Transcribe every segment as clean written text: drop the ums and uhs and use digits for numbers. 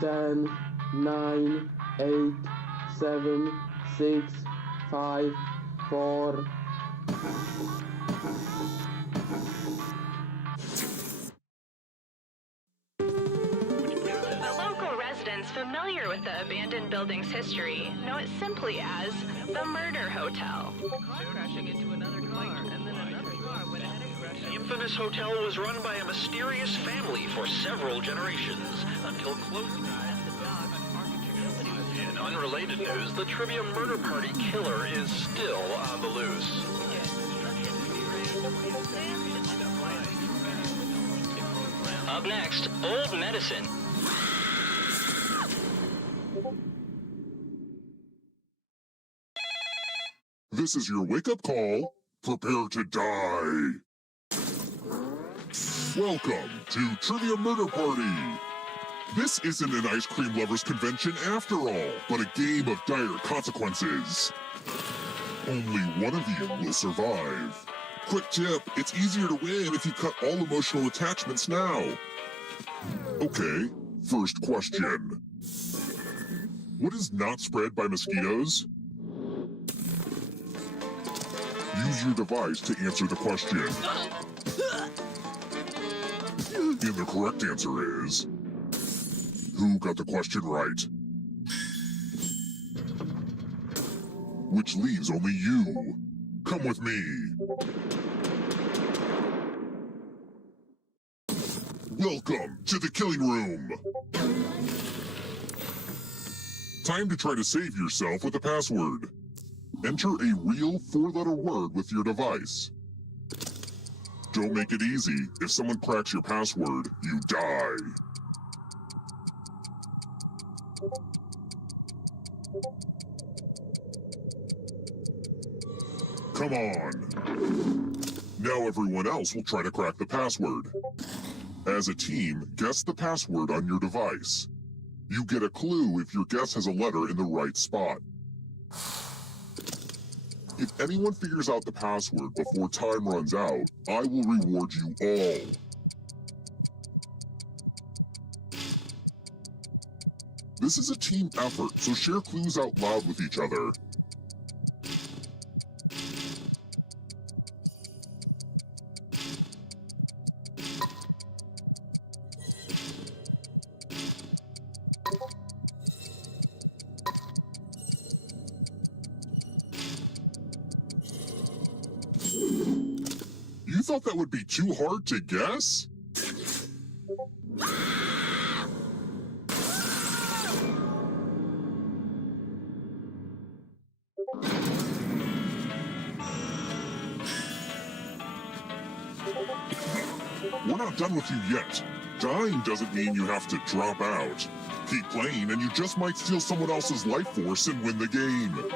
Ten, 9, 8, 7, 6, 5, 4. The local residents familiar with the abandoned building's history know it simply as the Murder Hotel. Crashing into another car, and then another car went ahead and crashed. The infamous hotel was run by a mysterious family for several generations, until close In unrelated news, the trivia murder party killer is still on the loose. Up next, Old Medicine. This is your wake-up call. Prepare to die. Welcome to Trivia Murder Party. This isn't an ice cream lovers convention after all, but a game of dire consequences. Only one of you will survive. Quick tip, it's easier to win if you cut all emotional attachments now. Okay, first question. What is not spread by mosquitoes? Use your device to answer the question. And the correct answer is... Who got the question right? Which leaves only you. Come with me. Welcome to the killing room. Time to try to save yourself with a password. Enter a real 4-letter word with your device. Don't make it easy. If someone cracks your password, you die. Come on. Now everyone else will try to crack the password. As a team, guess the password on your device. You get a clue if your guess has a letter in the right spot. If anyone figures out the password before time runs out, I will reward you all. This is a team effort, so share clues out loud with each other. You thought that would be too hard to guess? we're not done with you yet. Dying doesn't mean you have to drop out. Keep playing and you just might steal someone else's life force and win the game.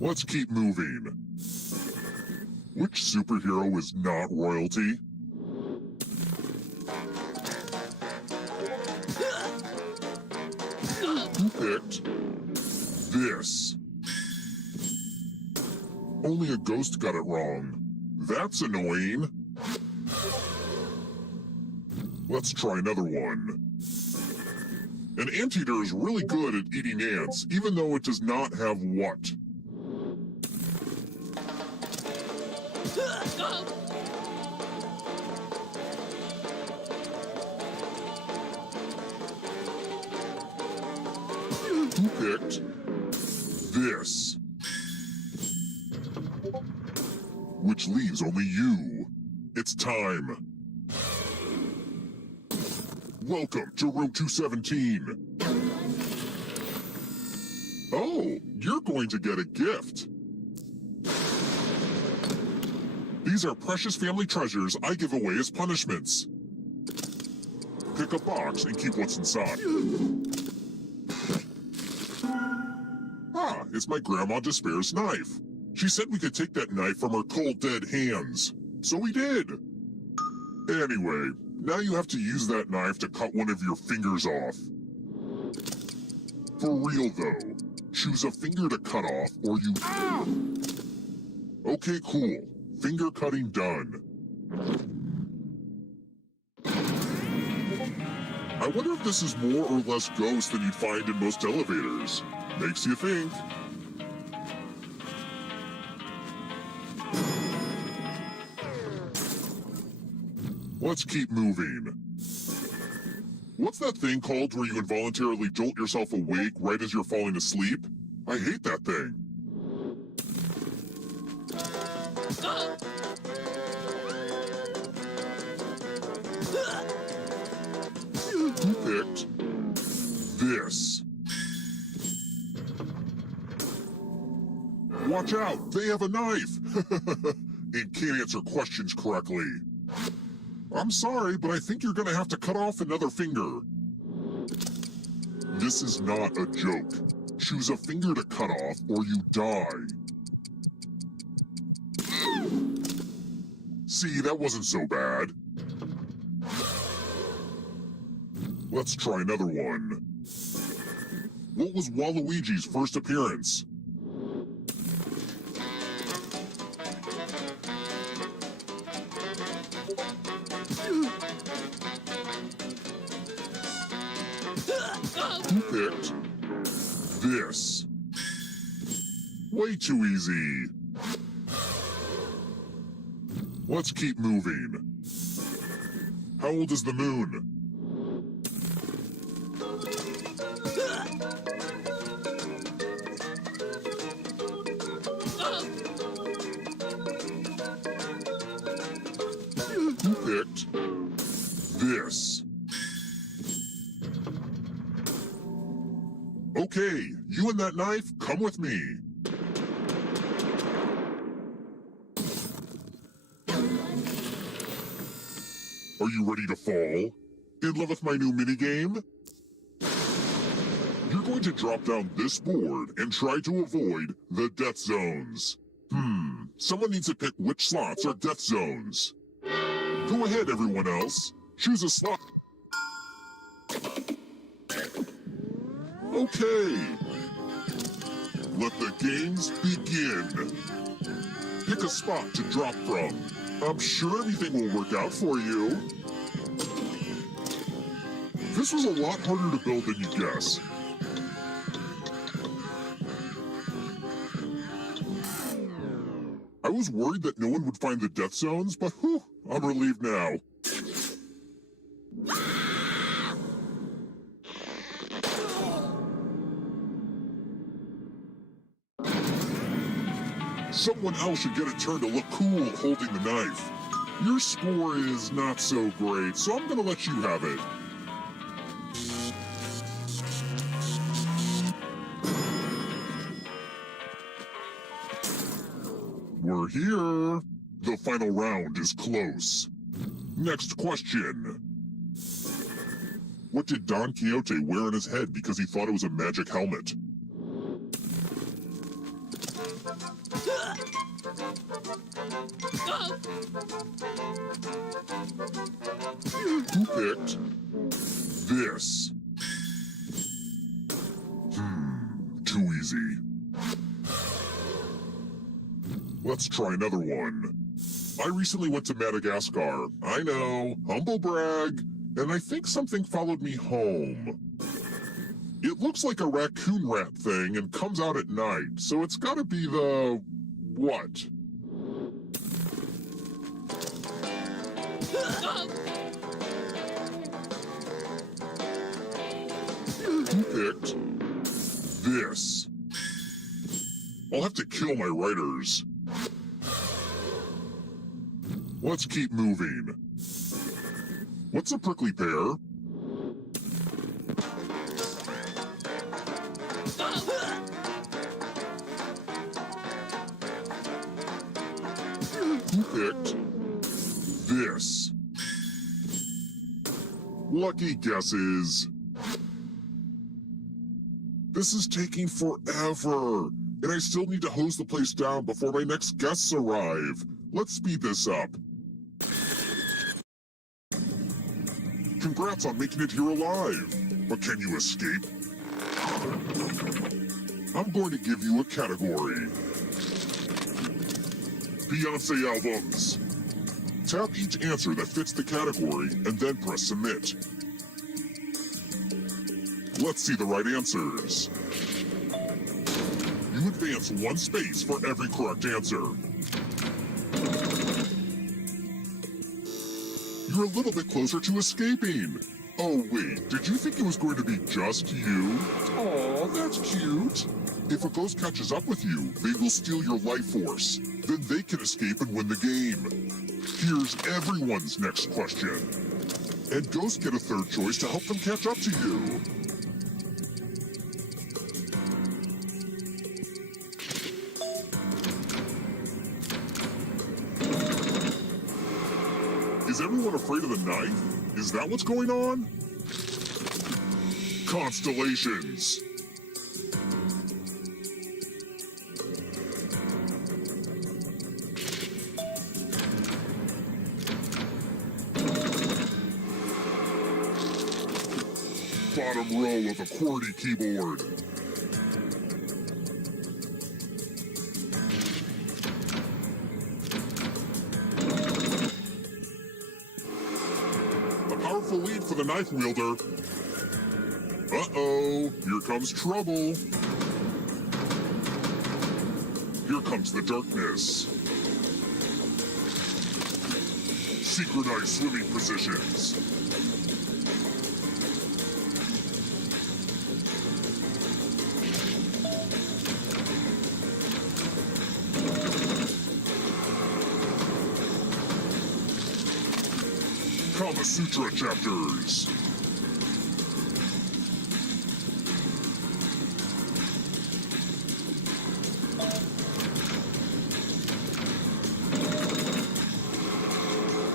Let's keep moving. Which superhero is not royalty? Who picked this? Only a ghost got it wrong. That's annoying. Let's try another one. An anteater is really good at eating ants, even though it does not have what? Who picked this? Which leaves only you. It's time. Welcome to room 217. Oh, you're going to get a gift. These are precious family treasures I give away as punishments. Pick a box and keep what's inside. Ah, it's my Grandma Despair's knife. She said we could take that knife from her cold, dead hands. So we did. Anyway, now you have to use that knife to cut one of your fingers off. For real, though. Choose a finger to cut off, or you... Ah! Okay, cool. Finger cutting done. I wonder if this is more or less ghost than you'd find in most elevators. Makes you think. Let's keep moving. What's that thing called where you involuntarily jolt yourself awake right as you're falling asleep? I hate that thing. Who picked this? Watch out, they have a knife! And can't answer questions correctly. I'm sorry, but I think you're gonna have to cut off another finger. This is not a joke. Choose a finger to cut off or you die. See, that wasn't so bad. Let's try another one. What was Waluigi's first appearance? Who picked this? Way too easy. Let's keep moving. How old is the moon? Who picked this? Okay, you and that knife, come with me. Are you ready to fall? In love with my new minigame? You're going to drop down this board and try to avoid the death zones. Someone needs to pick which slots are death zones. Go ahead, everyone else. Choose a slot. Okay. Let the games begin. Pick a spot to drop from. I'm sure everything will work out for you. This was a lot harder to build than you guess. I was worried that no one would find the death zones, but whew, I'm relieved now. Someone else should get a turn to look cool holding the knife. Your score is not so great, so I'm gonna let you have it. We're here. The final round is close. Next question. What did Don Quixote wear on his head because he thought it was a magic helmet? Who picked this? Too easy. Let's try another one. I recently went to Madagascar. I know, humble brag. And I think something followed me home. It looks like a raccoon rat thing and comes out at night, so it's gotta be the... what? Who picked this? I'll have to kill my writers. Let's keep moving. What's a prickly pear? Who picked this? Lucky guesses. This is taking forever, and I still need to hose the place down before my next guests arrive. Let's speed this up. Congrats on making it here alive. But can you escape? I'm going to give you a category. Beyonce albums. Tap each answer that fits the category and then press submit. Let's see the right answers. You advance 1 space for every correct answer. You're a little bit closer to escaping. Oh wait, did you think it was going to be just you? Aw, that's cute. If a ghost catches up with you, they will steal your life force. Then they can escape and win the game. Here's everyone's next question. And ghosts get a third choice to help them catch up to you. Is everyone afraid of the knife? Is that what's going on? Constellations. Bottom row of a QWERTY keyboard. A powerful lead for the knife wielder. Uh-oh, here comes trouble. Here comes the darkness. Synchronized swimming positions. Kama Sutra chapters.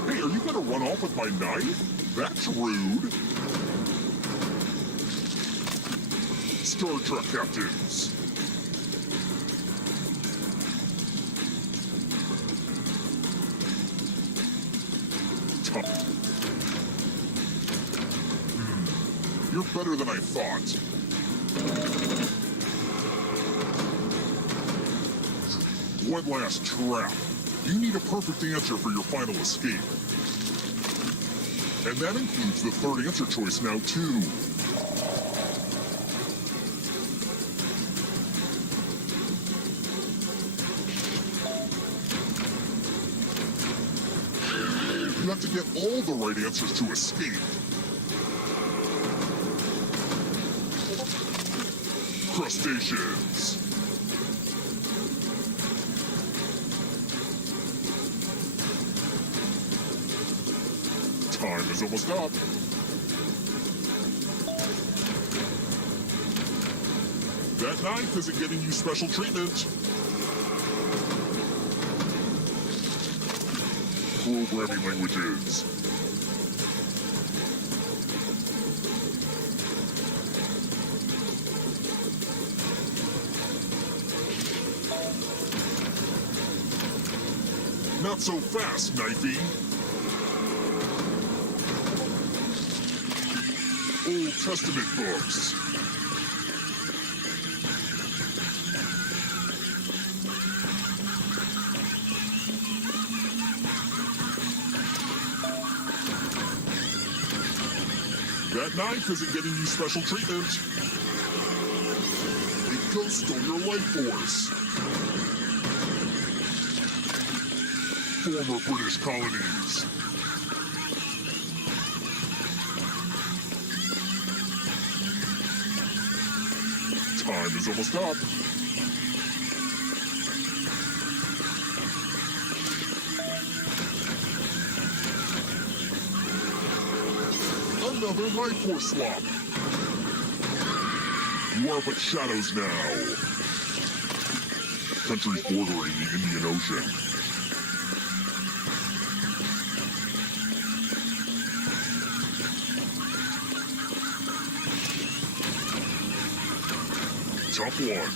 Hey, are you gonna run off with my knife? That's rude. Star Trek captains. You're better than I thought. One last trap. You need a perfect answer for your final escape. And that includes the third answer choice now, too. You have to get all the right answers to escape. Crustaceans. Time is almost up. That knife isn't getting you special treatment. programming languages. Not so fast, Knifey. Old Testament books. That knife isn't getting you special treatment. A ghost stole your life force. Former British colonies. Time is almost up. Another life force swap. You are but shadows now. Countries bordering the Indian Ocean. Top one.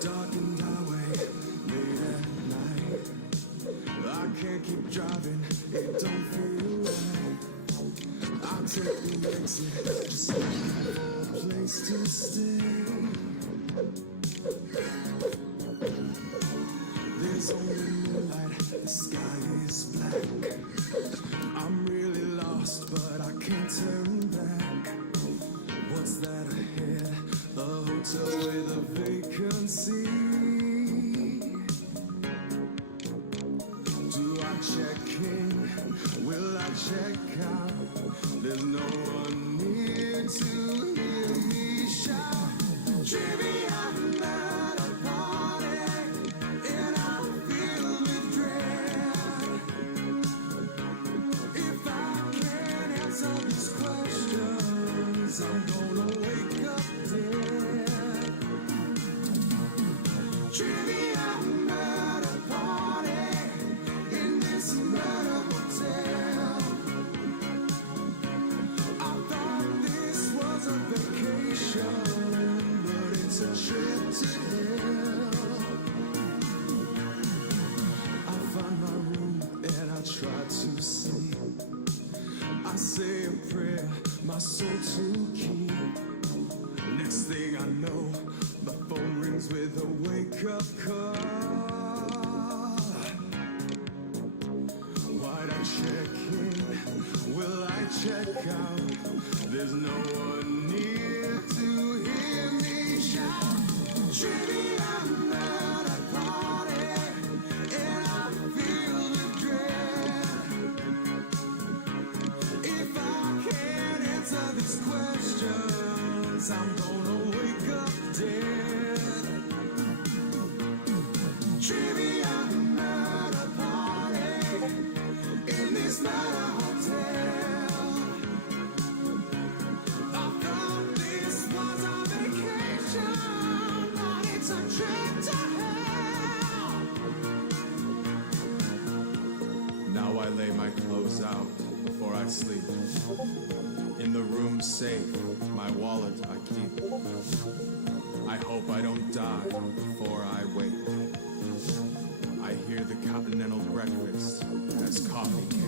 Darkened highway, late at night. I can't keep driving, it don't feel right. I'll take the exit, just looking for a place to stay. There's only moonlight, the sky is black. I'm really lost, but I can't turn back. What's that ahead? A hotel with a vacancy. Do I check in? Will I check out? There's no one near to hear me shout. look out, there's no one near to hear me shout. Trivia at a party, and I feel the dread. If I can't answer these questions, I'm gonna wake up dead. Trivia at a party in this murder hotel. I thought this was a vacation, but it's a trip to hell. Now I lay my clothes out before I sleep. In the room safe, my wallet I keep. I hope I don't die before I wake. I hear the continental breakfast as coffee cake.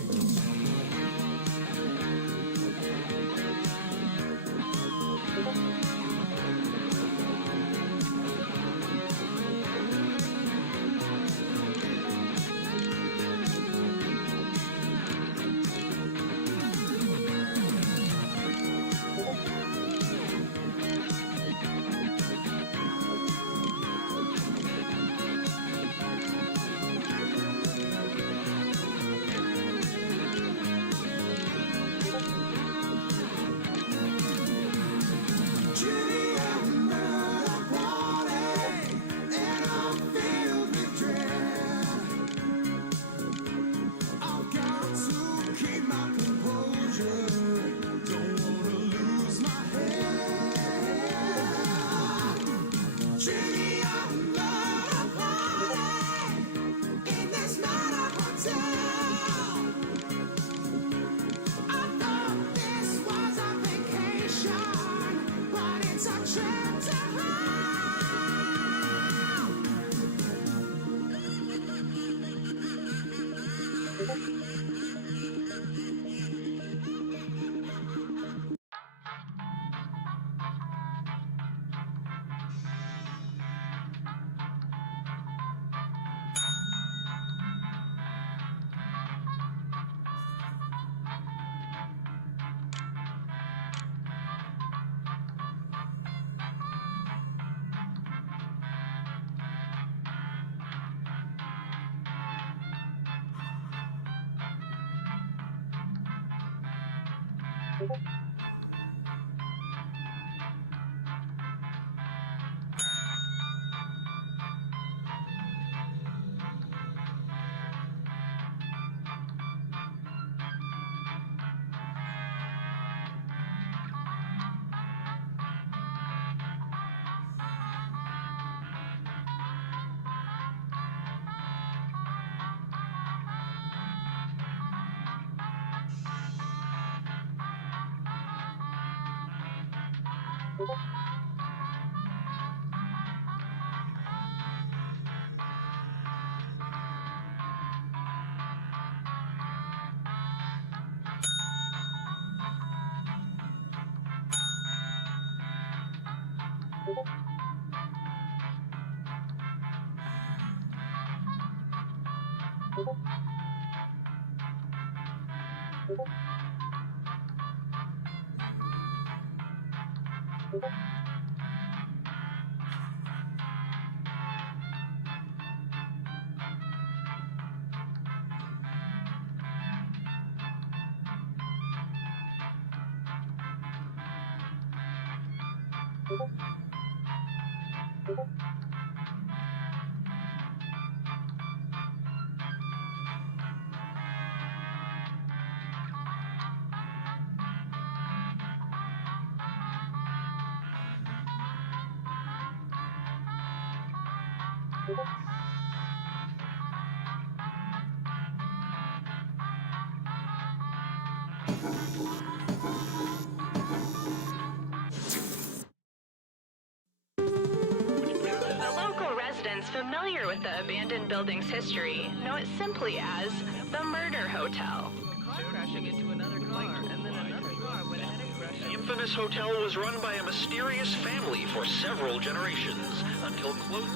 The local residents familiar with the abandoned building's history know it simply as the Murder Hotel. Car crashing into another car, and then another car went ahead and crashed. The infamous hotel was run by a mysterious family for several generations until close.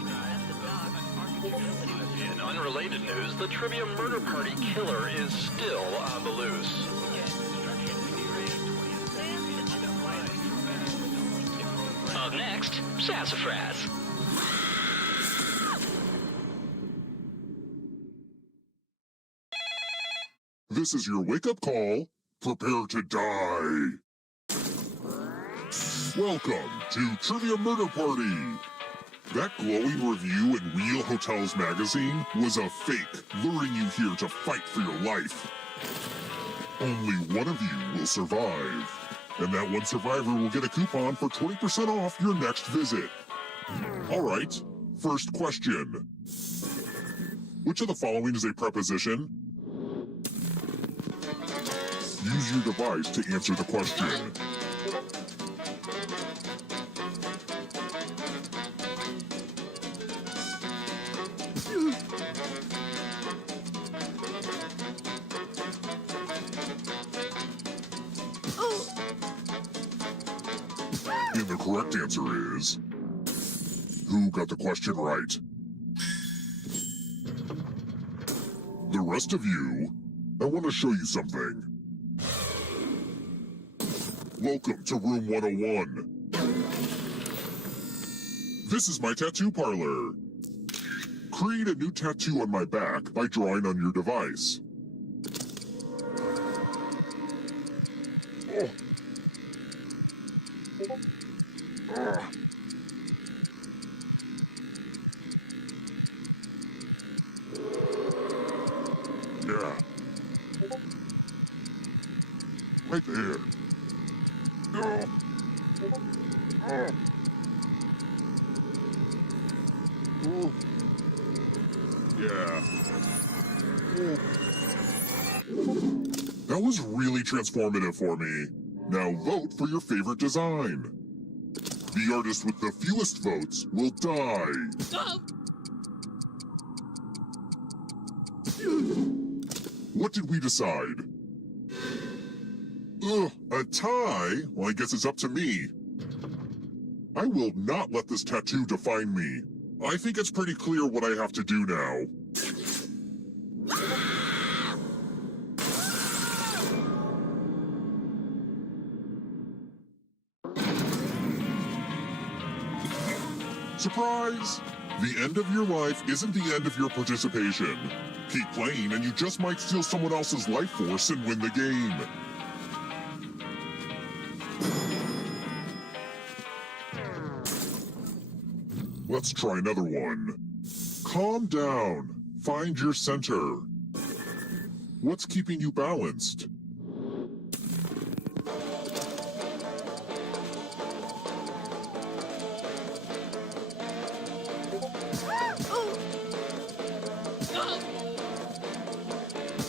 In unrelated news, the trivia murder party killer is still on the loose. next? Sassafras. This is your wake-up call. Prepare to die. Welcome to Trivia Murder Party. That glowing review in Real Hotels magazine was a fake, luring you here to fight for your life. Only one of you will survive, and that one survivor will get a coupon for 20% off your next visit. All right, first question. Which of the following is a preposition? Use your device to answer the question. And the correct answer is... Who got the question right? The rest of you, I want to show you something. Welcome to Room 101. This is my tattoo parlor. Create a new tattoo on my back by drawing on your device. Oh. Ah. Yeah. Right there. Oh. Oh. Oh. Yeah. Oh. That was really transformative for me. Now vote for your favorite design. The artist with the fewest votes will die. Oh. What did we decide? Ugh, a tie? Well, I guess it's up to me. I will not let this tattoo define me. I think it's pretty clear what I have to do now. Surprise! The end of your life isn't the end of your participation. Keep playing and you just might steal someone else's life force and win the game. Let's try another one. Calm down. Find your center. What's keeping you balanced?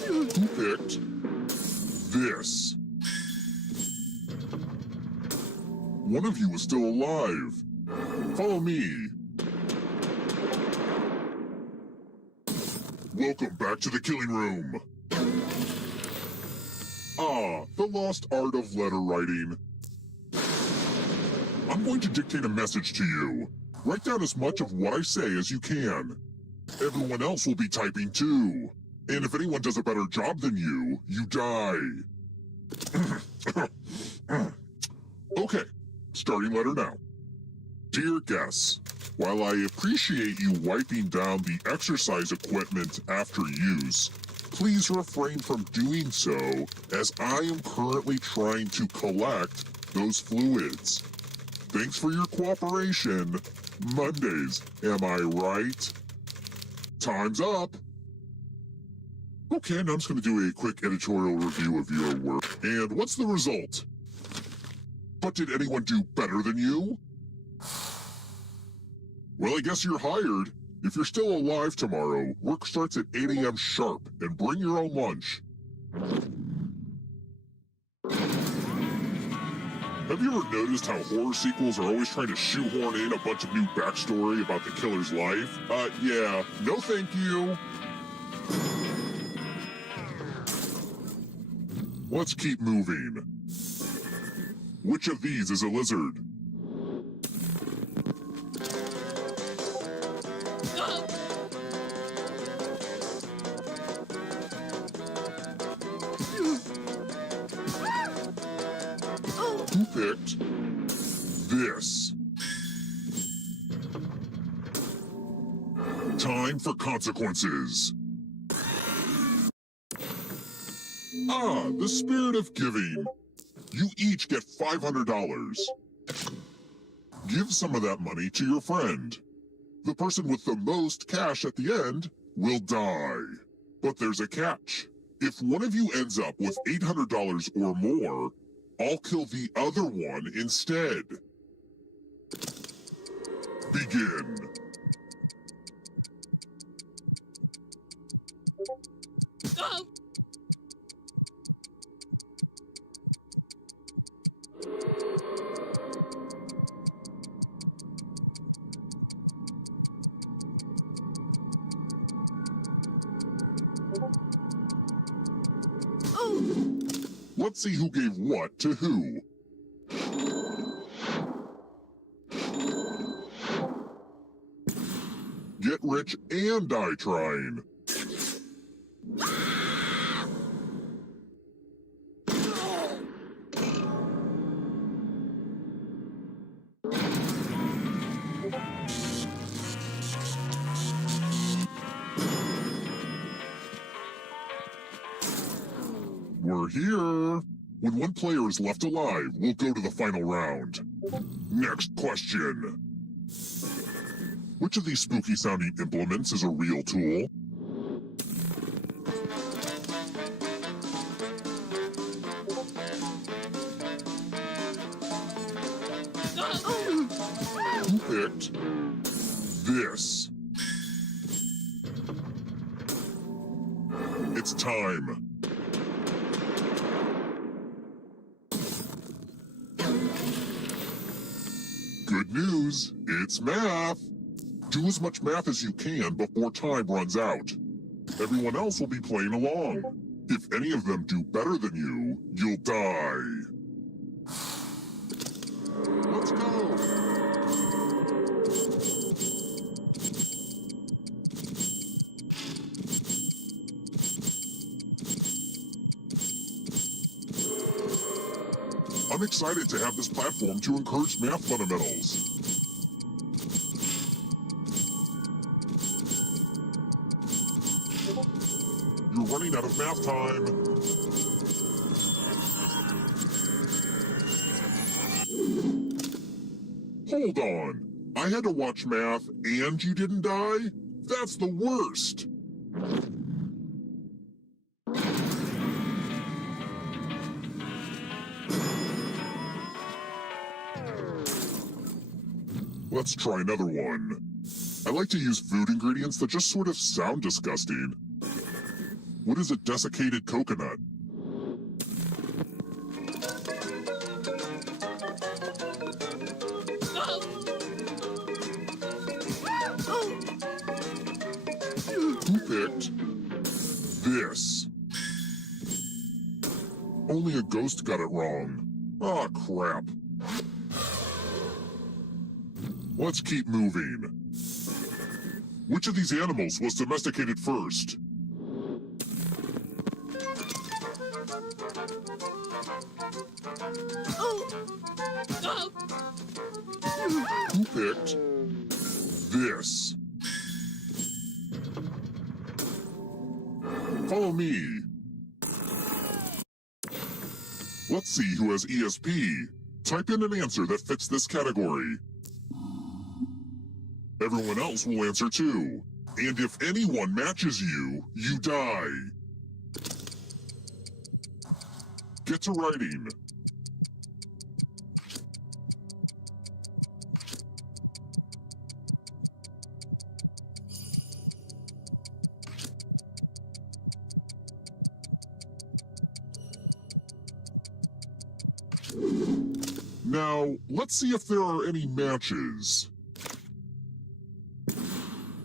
Who picked this? One of you is still alive. Follow me. Welcome back to the killing room. Ah, the lost art of letter writing. I'm going to dictate a message to you. Write down as much of what I say as you can. Everyone else will be typing too. And if anyone does a better job than you, you die. Okay, starting letter now. Dear guests, while I appreciate you wiping down the exercise equipment after use, please refrain from doing so as I am currently trying to collect those fluids. Thanks for your cooperation. Mondays, am I right? Time's up. Okay, now I'm just going to do a quick editorial review of your work. And what's the result? But did anyone do better than you? Well, I guess you're hired. If you're still alive tomorrow, work starts at 8 a.m. sharp, and bring your own lunch. Have you ever noticed how horror sequels are always trying to shoehorn in a bunch of new backstory about the killer's life? Yeah, no thank you. Let's keep moving. Which of these is a lizard? Who picked this? Time for consequences. Ah, the spirit of giving. You each get $500. Give some of that money to your friend. The person with the most cash at the end will die. But there's a catch. If one of you ends up with $800 or more, I'll kill the other one instead. Begin. Oh! Let's see who gave what to who. Get rich and die trying. We're here. When one player is left alive, we'll go to the final round. Next question. Which of these spooky sounding implements is a real tool? Who picked this? It's time. Good news, it's math. Do as much math as you can before time runs out. Everyone else will be playing along. If any of them do better than you, you'll die. Let's go! I'm excited to have this platform to encourage math fundamentals. You're running out of math time. Hold on. I had to watch math and you didn't die? That's the worst. Let's try another one. I like to use food ingredients that just sort of sound disgusting. What is a desiccated coconut? Who picked this? Only a ghost got it wrong. Aw, crap. Let's keep moving. Which of these animals was domesticated first? Who picked this? Follow me. Let's see who has ESP. Type in an answer that fits this category. Everyone else will answer too. And if anyone matches you, you die. Get to writing. Now, let's see if there are any matches.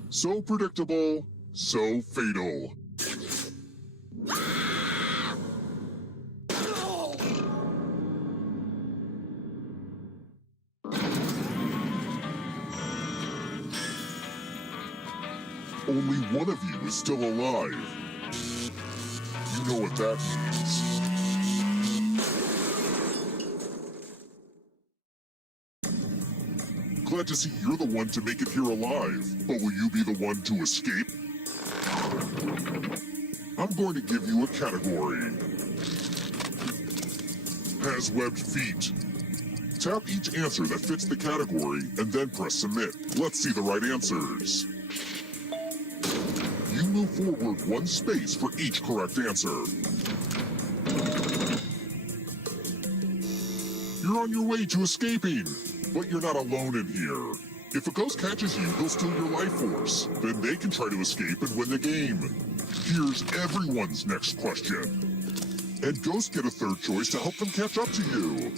So predictable, so fatal. Only one of you is still alive. You know what that means. glad to see you're the one to make it here alive. But will you be the one to escape? I'm going to give you a category. Has webbed feet. Tap each answer that fits the category and then press submit. Let's see the right answers. You move forward one space for each correct answer. You're on your way to escaping, but you're not alone in here. If a ghost catches you, they'll steal your life force. Then they can try to escape and win the game. Here's everyone's next question. And ghosts get a third choice to help them catch up to you.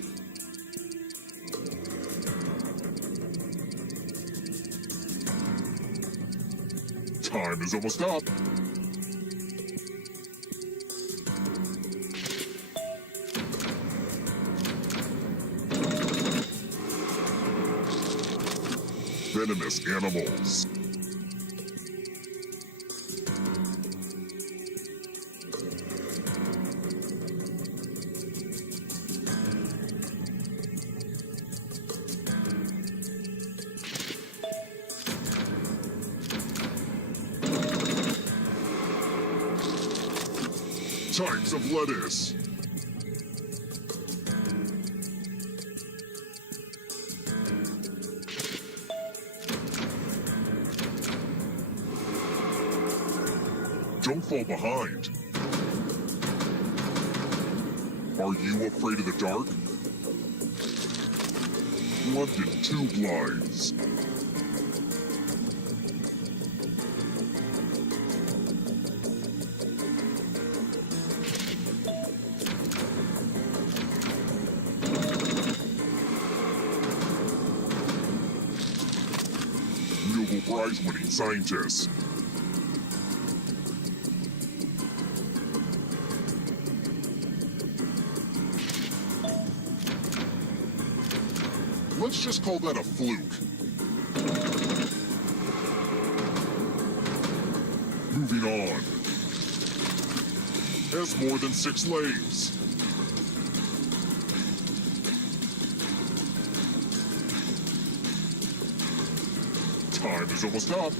Time is almost up. Venomous animals. Types of lettuce. Don't fall behind. Are you afraid of the dark? London tube lines. Nobel Prize-winning scientists. Let's just call that a fluke. Moving on. Has more than 6 legs. Time is almost up.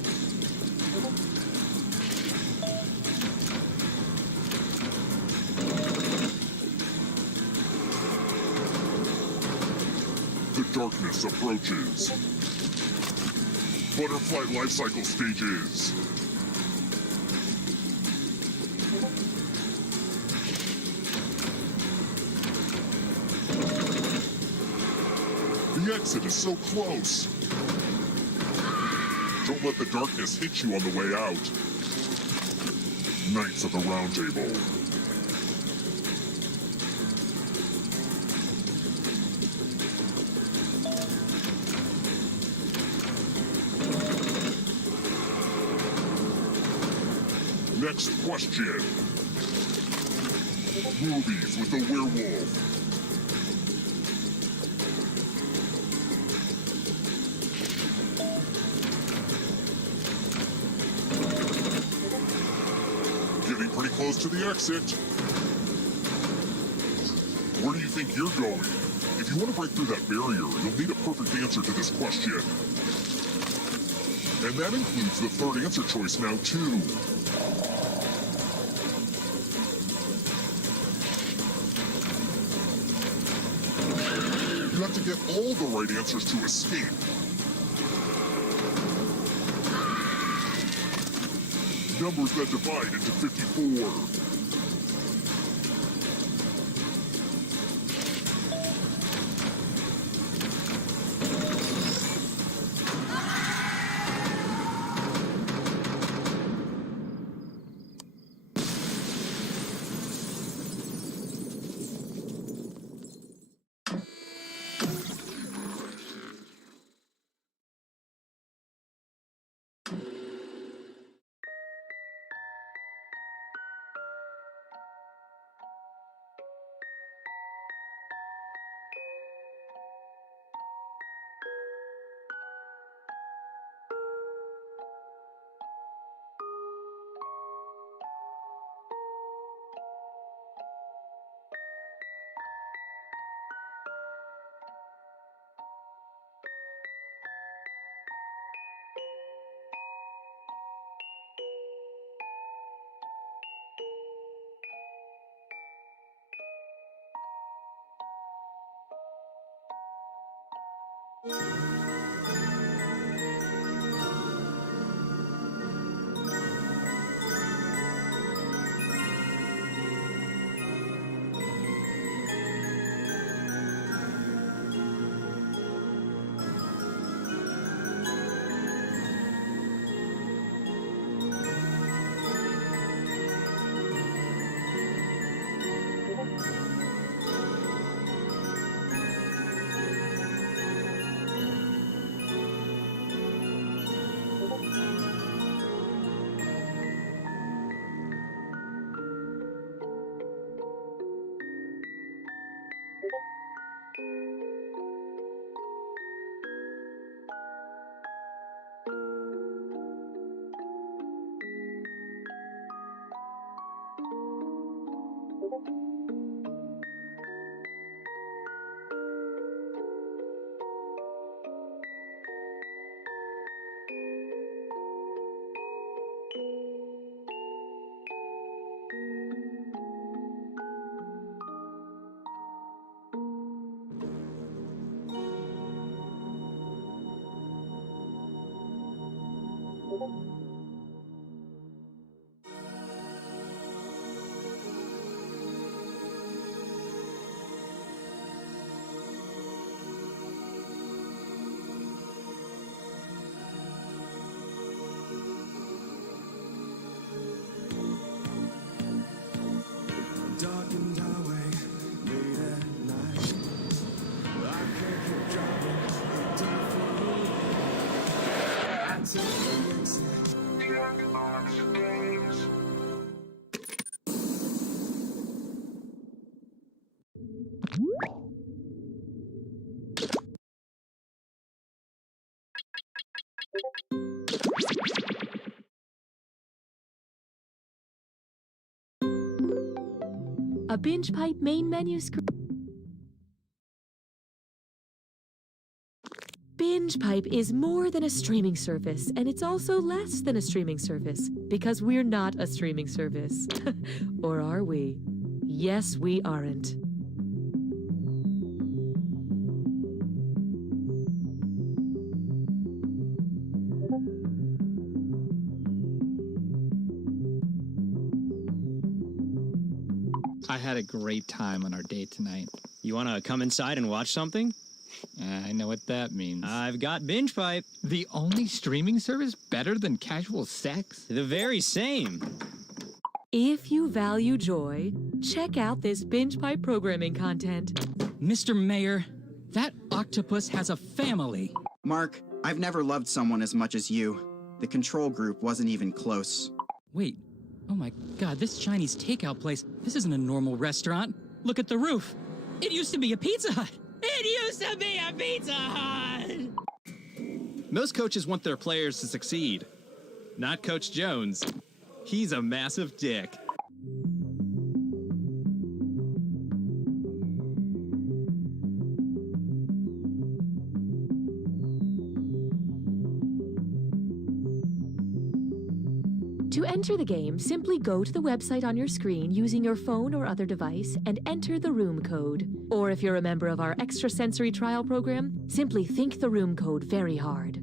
The darkness approaches. Butterfly life cycle stages. The exit is so close. Don't let the darkness hit you on the way out. Knights of the Round Table. Next question. Movies with a werewolf. Getting pretty close to the exit. Where do you think you're going? If you want to break through that barrier, you'll need a perfect answer to this question. And that includes the third answer choice now, too. You have to get all the right answers to escape. Numbers that divide into 54. Darkened highway, late at night. I can't keep driving, it don't feel right. I take the exit. A binge pipe main menu screen. Binge Pipe is more than a streaming service, and it's also less than a streaming service, because we're not a streaming service. Or are we? Yes, we aren't. I had a great time on our date tonight. You want to come inside and watch something? I know what that means. I've got Binge Pipe. The only streaming service better than casual sex? The very same. If you value joy, check out this Binge Pipe programming content. Mr. Mayor, that octopus has a family. Mark, I've never loved someone as much as you. The control group wasn't even close. Wait, oh my God, this Chinese takeout place, this isn't a normal restaurant. Look at the roof. It used to be a Pizza Hut. It used to be a Pizza Hut! Most coaches want their players to succeed. Not Coach Jones. He's a massive dick. To enter the game, simply go to the website on your screen using your phone or other device and enter the room code. Or if you're a member of our extrasensory trial program, simply think the room code very hard.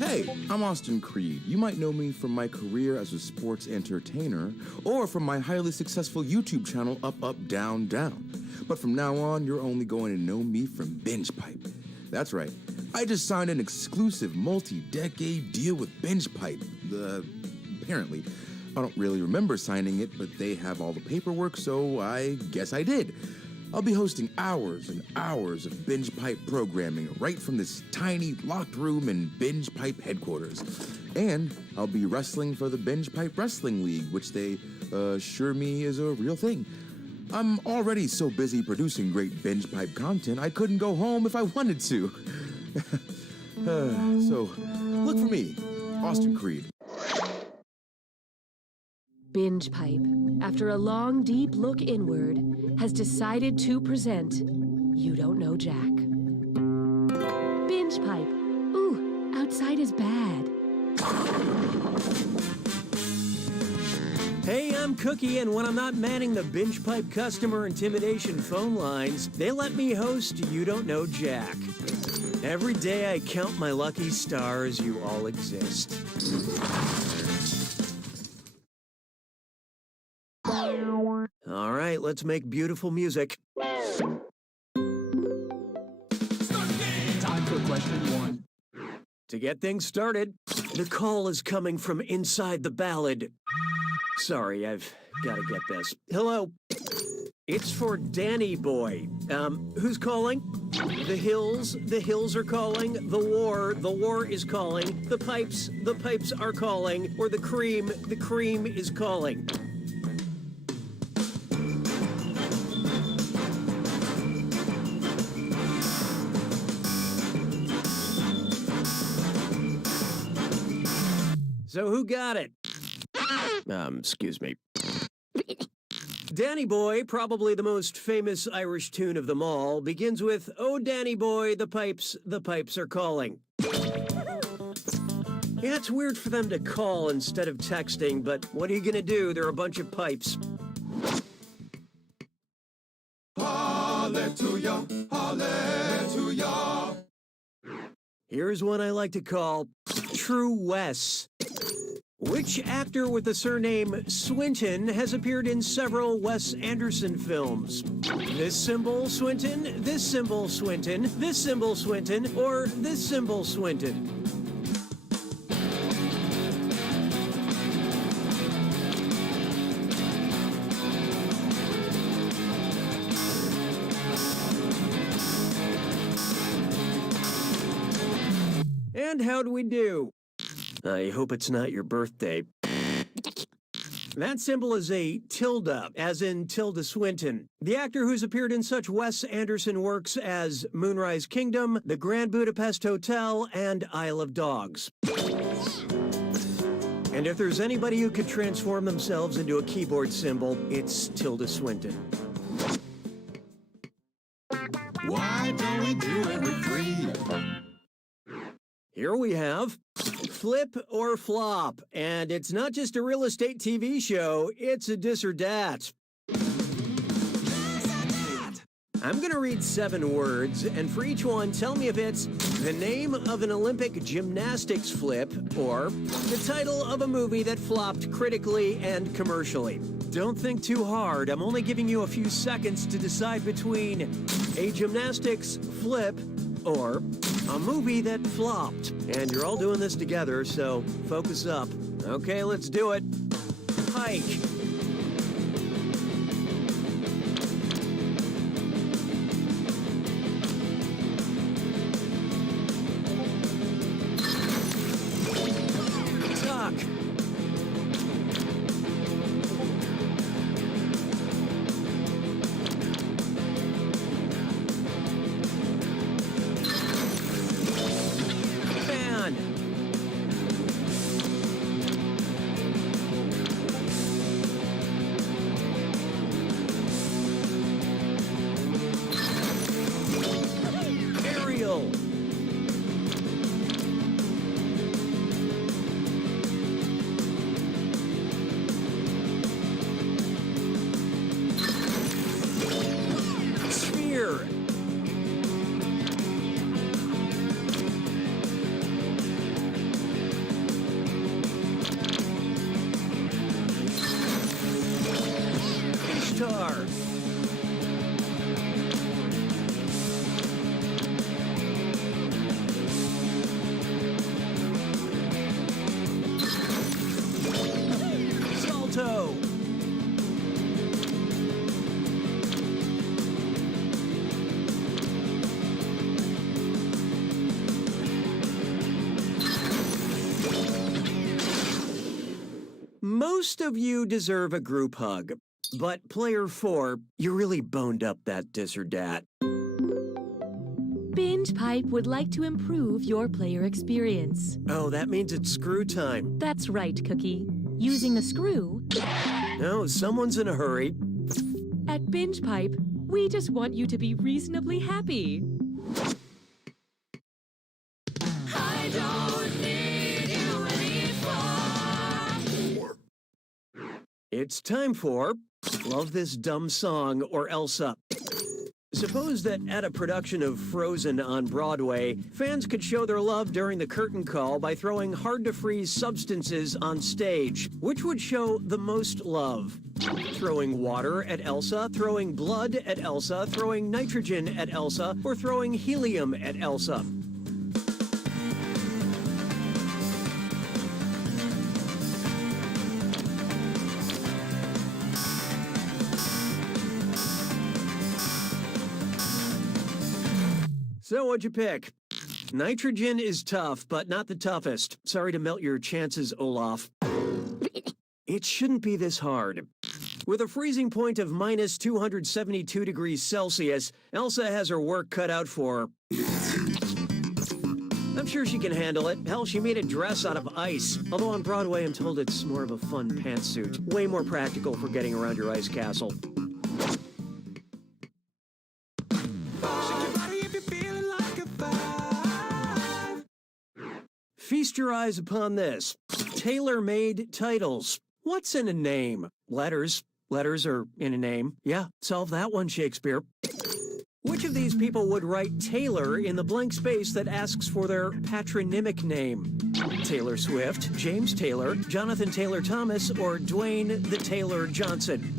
Hey, I'm Austin Creed. You might know me from my career as a sports entertainer or from my highly successful YouTube channel, Up, Up, Down, Down. But from now on, you're only going to know me from Binge Pipe. That's right. I just signed an exclusive multi-decade deal with Binge Pipe. Apparently. I don't really remember signing it, but they have all the paperwork, so I guess I did. I'll be hosting hours and hours of Binge Pipe programming right from this tiny locked room in Binge Pipe headquarters. And I'll be wrestling for the Binge Pipe Wrestling League, which they assure me is a real thing. I'm already so busy producing great Binge Pipe content, I couldn't go home if I wanted to. So, look for me, Austin Creed. Binge Pipe, after a long, deep look inward, has decided to present You Don't Know Jack. Binge Pipe. Ooh, outside is bad. Hey, I'm Cookie, and when I'm not manning the Binge Pipe customer intimidation phone lines, they let me host You Don't Know Jack. Every day I count my lucky stars you all exist. All right, let's make beautiful music. Time for question one. To get things started, the call is coming from inside the ballad. Sorry, I've got to get this. Hello. It's for Danny Boy. Who's calling? The hills are calling. The war is calling. The pipes are calling. Or the cream is calling. So who got it? Excuse me. Danny Boy, probably the most famous Irish tune of them all, begins with, "Oh, Danny Boy, the pipes are calling." Yeah, it's weird for them to call instead of texting, but what are you gonna do? They're a bunch of pipes. Hallelujah, hallelujah. Here's one I like to call True Wes. Which actor with the surname Swinton has appeared in several Wes Anderson films? This symbol Swinton, this symbol Swinton, this symbol Swinton, or this symbol Swinton? And how do we do? I hope it's not your birthday. That symbol is a tilde, as in Tilda Swinton, the actor who's appeared in such Wes Anderson works as Moonrise Kingdom, The Grand Budapest Hotel, and Isle of Dogs. And if there's anybody who could transform themselves into a keyboard symbol, it's Tilda Swinton. Why don't we do it for free? Here we have Flip or Flop, and it's not just a real estate TV show, it's a dis or dat. I'm going to read 7 words, and for each one, tell me if it's the name of an Olympic gymnastics flip or the title of a movie that flopped critically and commercially. Don't think too hard. I'm only giving you a few seconds to decide between a gymnastics flip or a movie that flopped. And you're all doing this together, so focus up. Okay, let's do it. Hike. Tuck. Fan. Aerial. Sphere. Ishtar. Salto. Most of you deserve a group hug, but player 4, you really boned up that dis or dat. Binge Pipe would like to improve your player experience. Oh, that means it's screw time. That's right, Cookie. Using the screw, No, someone's in a hurry. at Binge Pipe, we just want you to be reasonably happy. I don't need you anymore. It's time for Love This Dumb Song or Elsa. Suppose that at a production of Frozen on Broadway, fans could show their love during the curtain call by throwing hard-to-freeze substances on stage. Which would show the most love? Throwing water at Elsa, throwing blood at Elsa, throwing nitrogen at Elsa, or throwing helium at Elsa? So what'd you pick? Nitrogen is tough, but not the toughest. Sorry to melt your chances, Olaf. It shouldn't be this hard. With a freezing point of minus 272 degrees Celsius, Elsa has her work cut out for her. I'm sure she can handle it. Hell, she made a dress out of ice. Although on Broadway, I'm told it's more of a fun pantsuit. Way more practical for getting around your ice castle. Feast your eyes upon this. Tailor-made titles. What's in a name? Letters. Letters are in a name. Yeah, solve that one, Shakespeare. Which of these people would write Taylor in the blank space that asks for their patronymic name? Taylor Swift, James Taylor, Jonathan Taylor Thomas, or Dwayne the Taylor Johnson?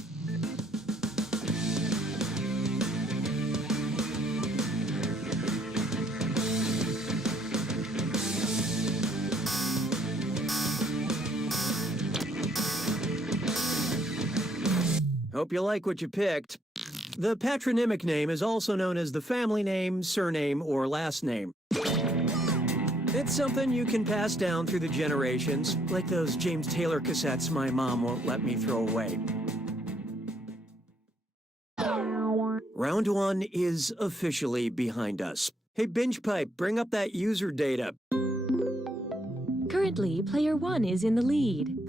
Hope you like what you picked. The patronymic name is also known as the family name, surname, or last name. It's something you can pass down through the generations, like those James Taylor cassettes my mom won't let me throw away. Round 1 is officially behind us. Hey, Binge Pipe, bring up that user data. Currently, player 1 is in the lead.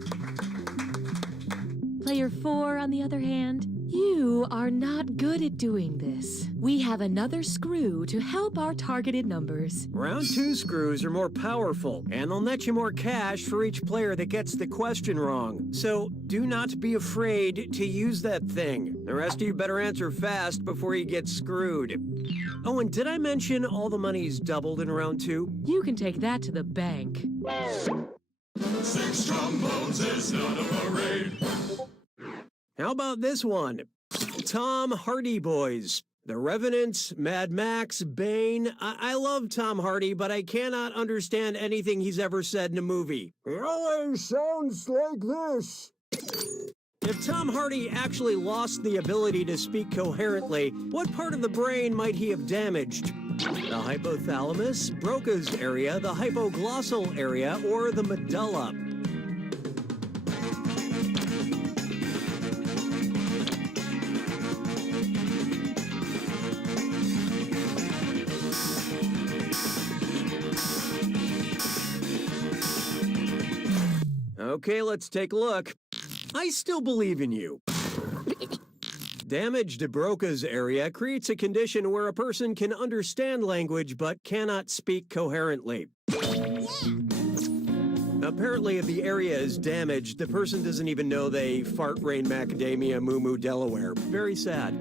Player 4, on the other hand, you are not good at doing this. We have another screw to help our targeted numbers. Round 2 screws are more powerful, and they'll net you more cash for each player that gets the question wrong. So do not be afraid to use that thing. The rest of you better answer fast before you get screwed. Oh, and did I mention all the money's doubled in round 2? You can take that to the bank. 6 trombones is not a parade. How about this one? Tom Hardy Boys. The Revenant, Mad Max, Bane. I love Tom Hardy, but I cannot understand anything he's ever said in a movie. It always sounds like this. If Tom Hardy actually lost the ability to speak coherently, what part of the brain might he have damaged? The hypothalamus, Broca's area, the hypoglossal area, or the medulla? Okay, let's take a look. I still believe in you. Damage to Broca's area creates a condition where a person can understand language but cannot speak coherently. Apparently, if the area is damaged, the person doesn't even know they fart rain macadamia moo moo Delaware. Very sad.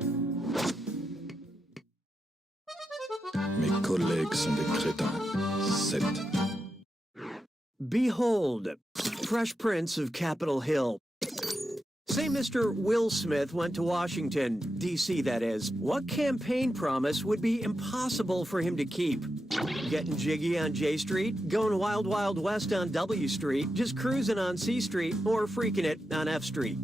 Mes collègues sont des crétins. 7. Behold, Fresh Prince of Capitol Hill. Say Mr. Will Smith went to Washington, D.C. that is. What campaign promise would be impossible for him to keep? Getting jiggy on J Street, going wild wild west on W Street, just cruising on C Street, or freaking it on F Street?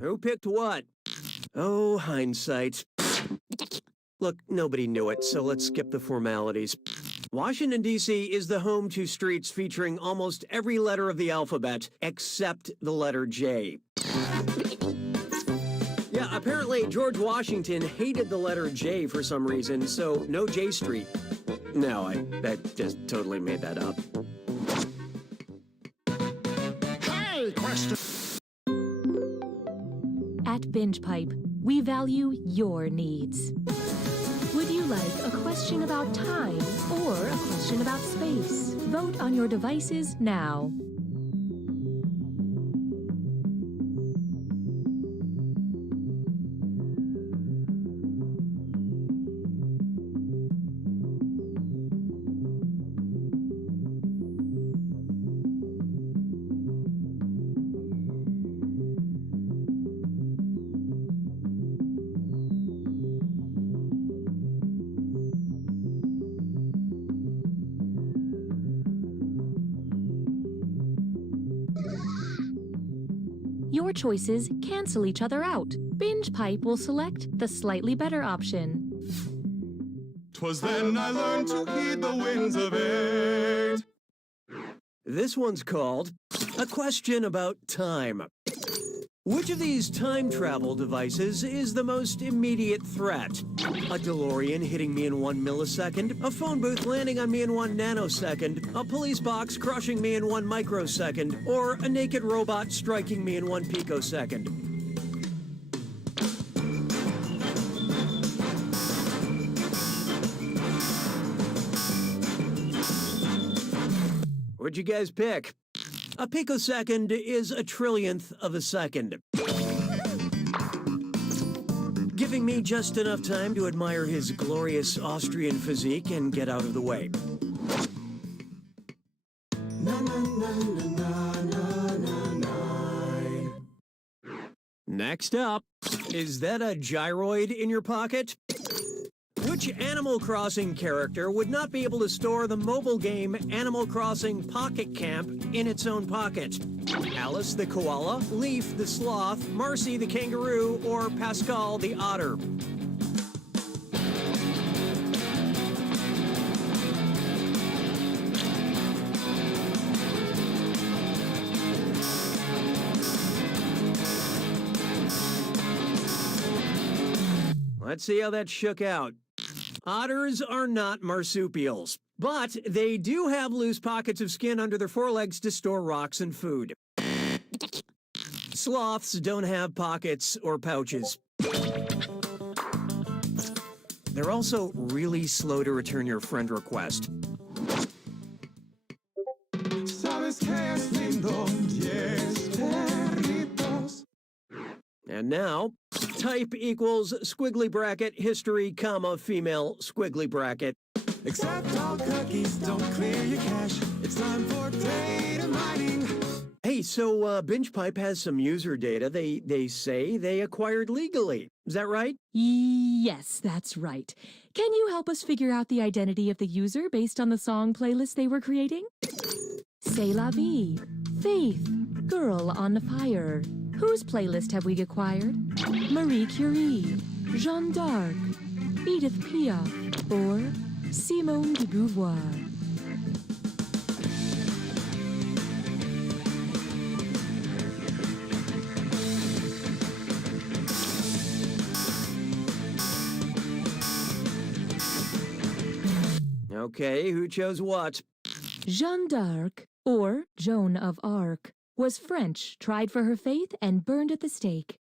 Who picked what? Oh, hindsight. Look, nobody knew it, so let's skip the formalities. Washington, D.C. is the home to streets featuring almost every letter of the alphabet except the letter J. Yeah, apparently George Washington hated the letter J for some reason, so no J Street. No, I just totally made that up. Hey, question. At Binge Pipe, we value your needs. Would you like a question about time or a question about space? Vote on your devices now. Your choices cancel each other out. Binge Pipe will select the slightly better option. 'Twas then I learned to heed the winds of eight. This one's called A Question About Time. Which of these time travel devices is the most immediate threat? A DeLorean hitting me in 1 millisecond, a phone booth landing on me in 1 nanosecond, a police box crushing me in 1 microsecond, or a naked robot striking me in 1 picosecond? What'd you guys pick? A picosecond is a trillionth of a second. Giving me just enough time to admire his glorious Austrian physique and get out of the way. Next up, is that a gyroid in your pocket? Which Animal Crossing character would not be able to store the mobile game Animal Crossing Pocket Camp in its own pocket? Alice the koala, Leaf the sloth, Marcy the kangaroo, or Pascal the otter? Let's see how that shook out. Otters are not marsupials, but they do have loose pockets of skin under their forelegs to store rocks and food. Sloths don't have pockets or pouches. They're also really slow to return your friend request. And now, type equals squiggly bracket history, comma, female squiggly bracket. Accept all cookies, don't clear your cache. It's time for data mining. Hey, so BingePipe has some user data they say they acquired legally. Is that right? Yes, that's right. Can you help us figure out the identity of the user based on the song playlist they were creating? C'est la vie, Faith, Girl on Fire. Whose playlist have we acquired? Marie Curie, Jeanne d'Arc, Edith Piaf, or Simone de Beauvoir? Okay, who chose what? Jeanne d'Arc, or Joan of Arc, was French, tried for her faith, and burned at the stake.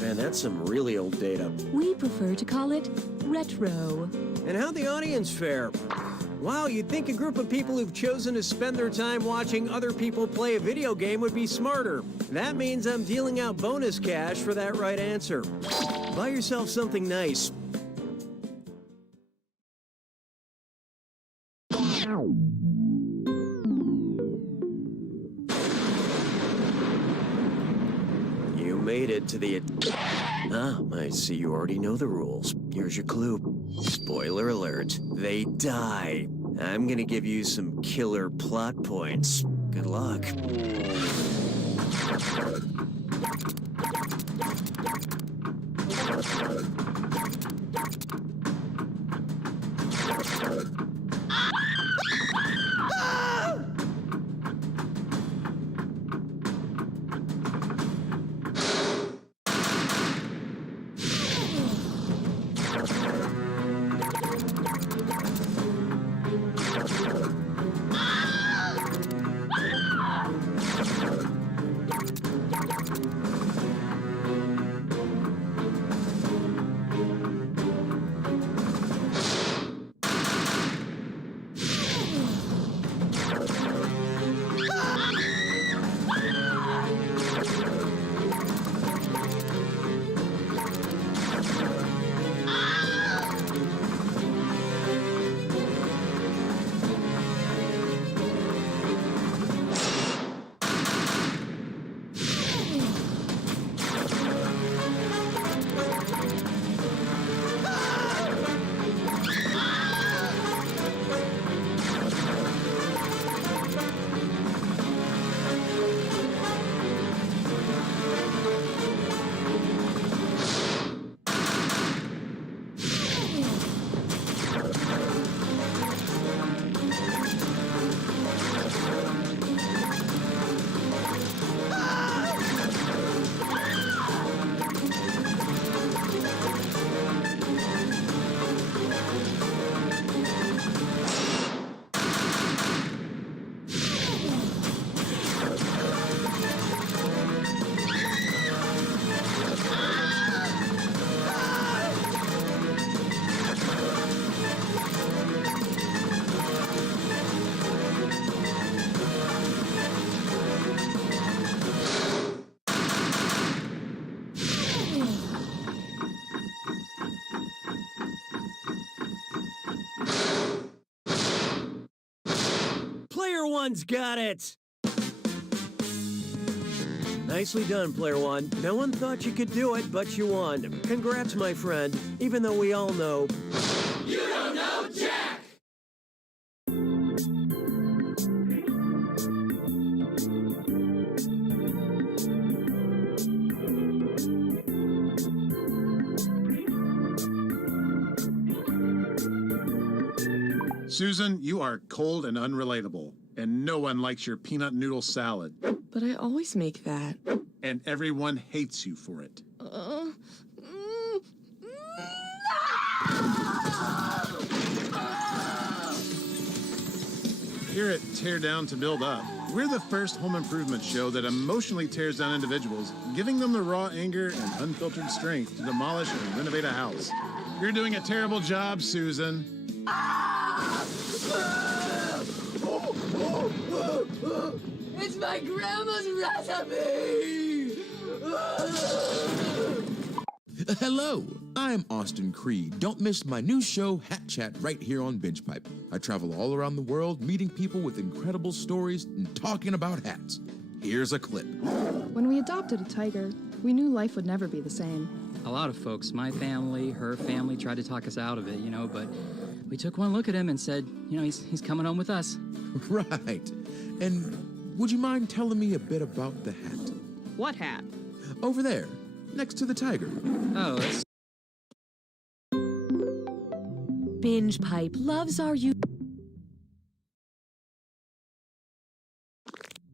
Man, that's some really old data. We prefer to call it retro. And how'd the audience fare? Wow, you'd think a group of people who've chosen to spend their time watching other people play a video game would be smarter. That means I'm dealing out bonus cash for that right answer. Buy yourself something nice. You made it to the... Ah, I see you already know the rules. Here's your clue. Spoiler alert. They die. I'm gonna give you some killer plot points. Good luck. One's got it! Nicely done, Player One. No one thought you could do it, but you won. Congrats, my friend, even though we all know... You don't know Jack! Susan, you are cold and unrelatable, and no one likes your peanut noodle salad. But I always make that. And everyone hates you for it. Here at Tear Down to Build Up, we're the first home improvement show that emotionally tears down individuals, giving them the raw anger and unfiltered strength to demolish and renovate a house. You're doing a terrible job, Susan. It's my grandma's recipe! Hello, I'm Austin Creed. Don't miss my new show, Hat Chat, right here on Binge Pipe. I travel all around the world, meeting people with incredible stories and talking about hats. Here's a clip. When we adopted a tiger, we knew life would never be the same. A lot of folks, my family, her family, tried to talk us out of it, but we took one look at him and said, he's coming home with us. Right. And would you mind telling me a bit about the hat? What hat? Over there, next to the tiger. Oh, it's... Binge Pipe loves our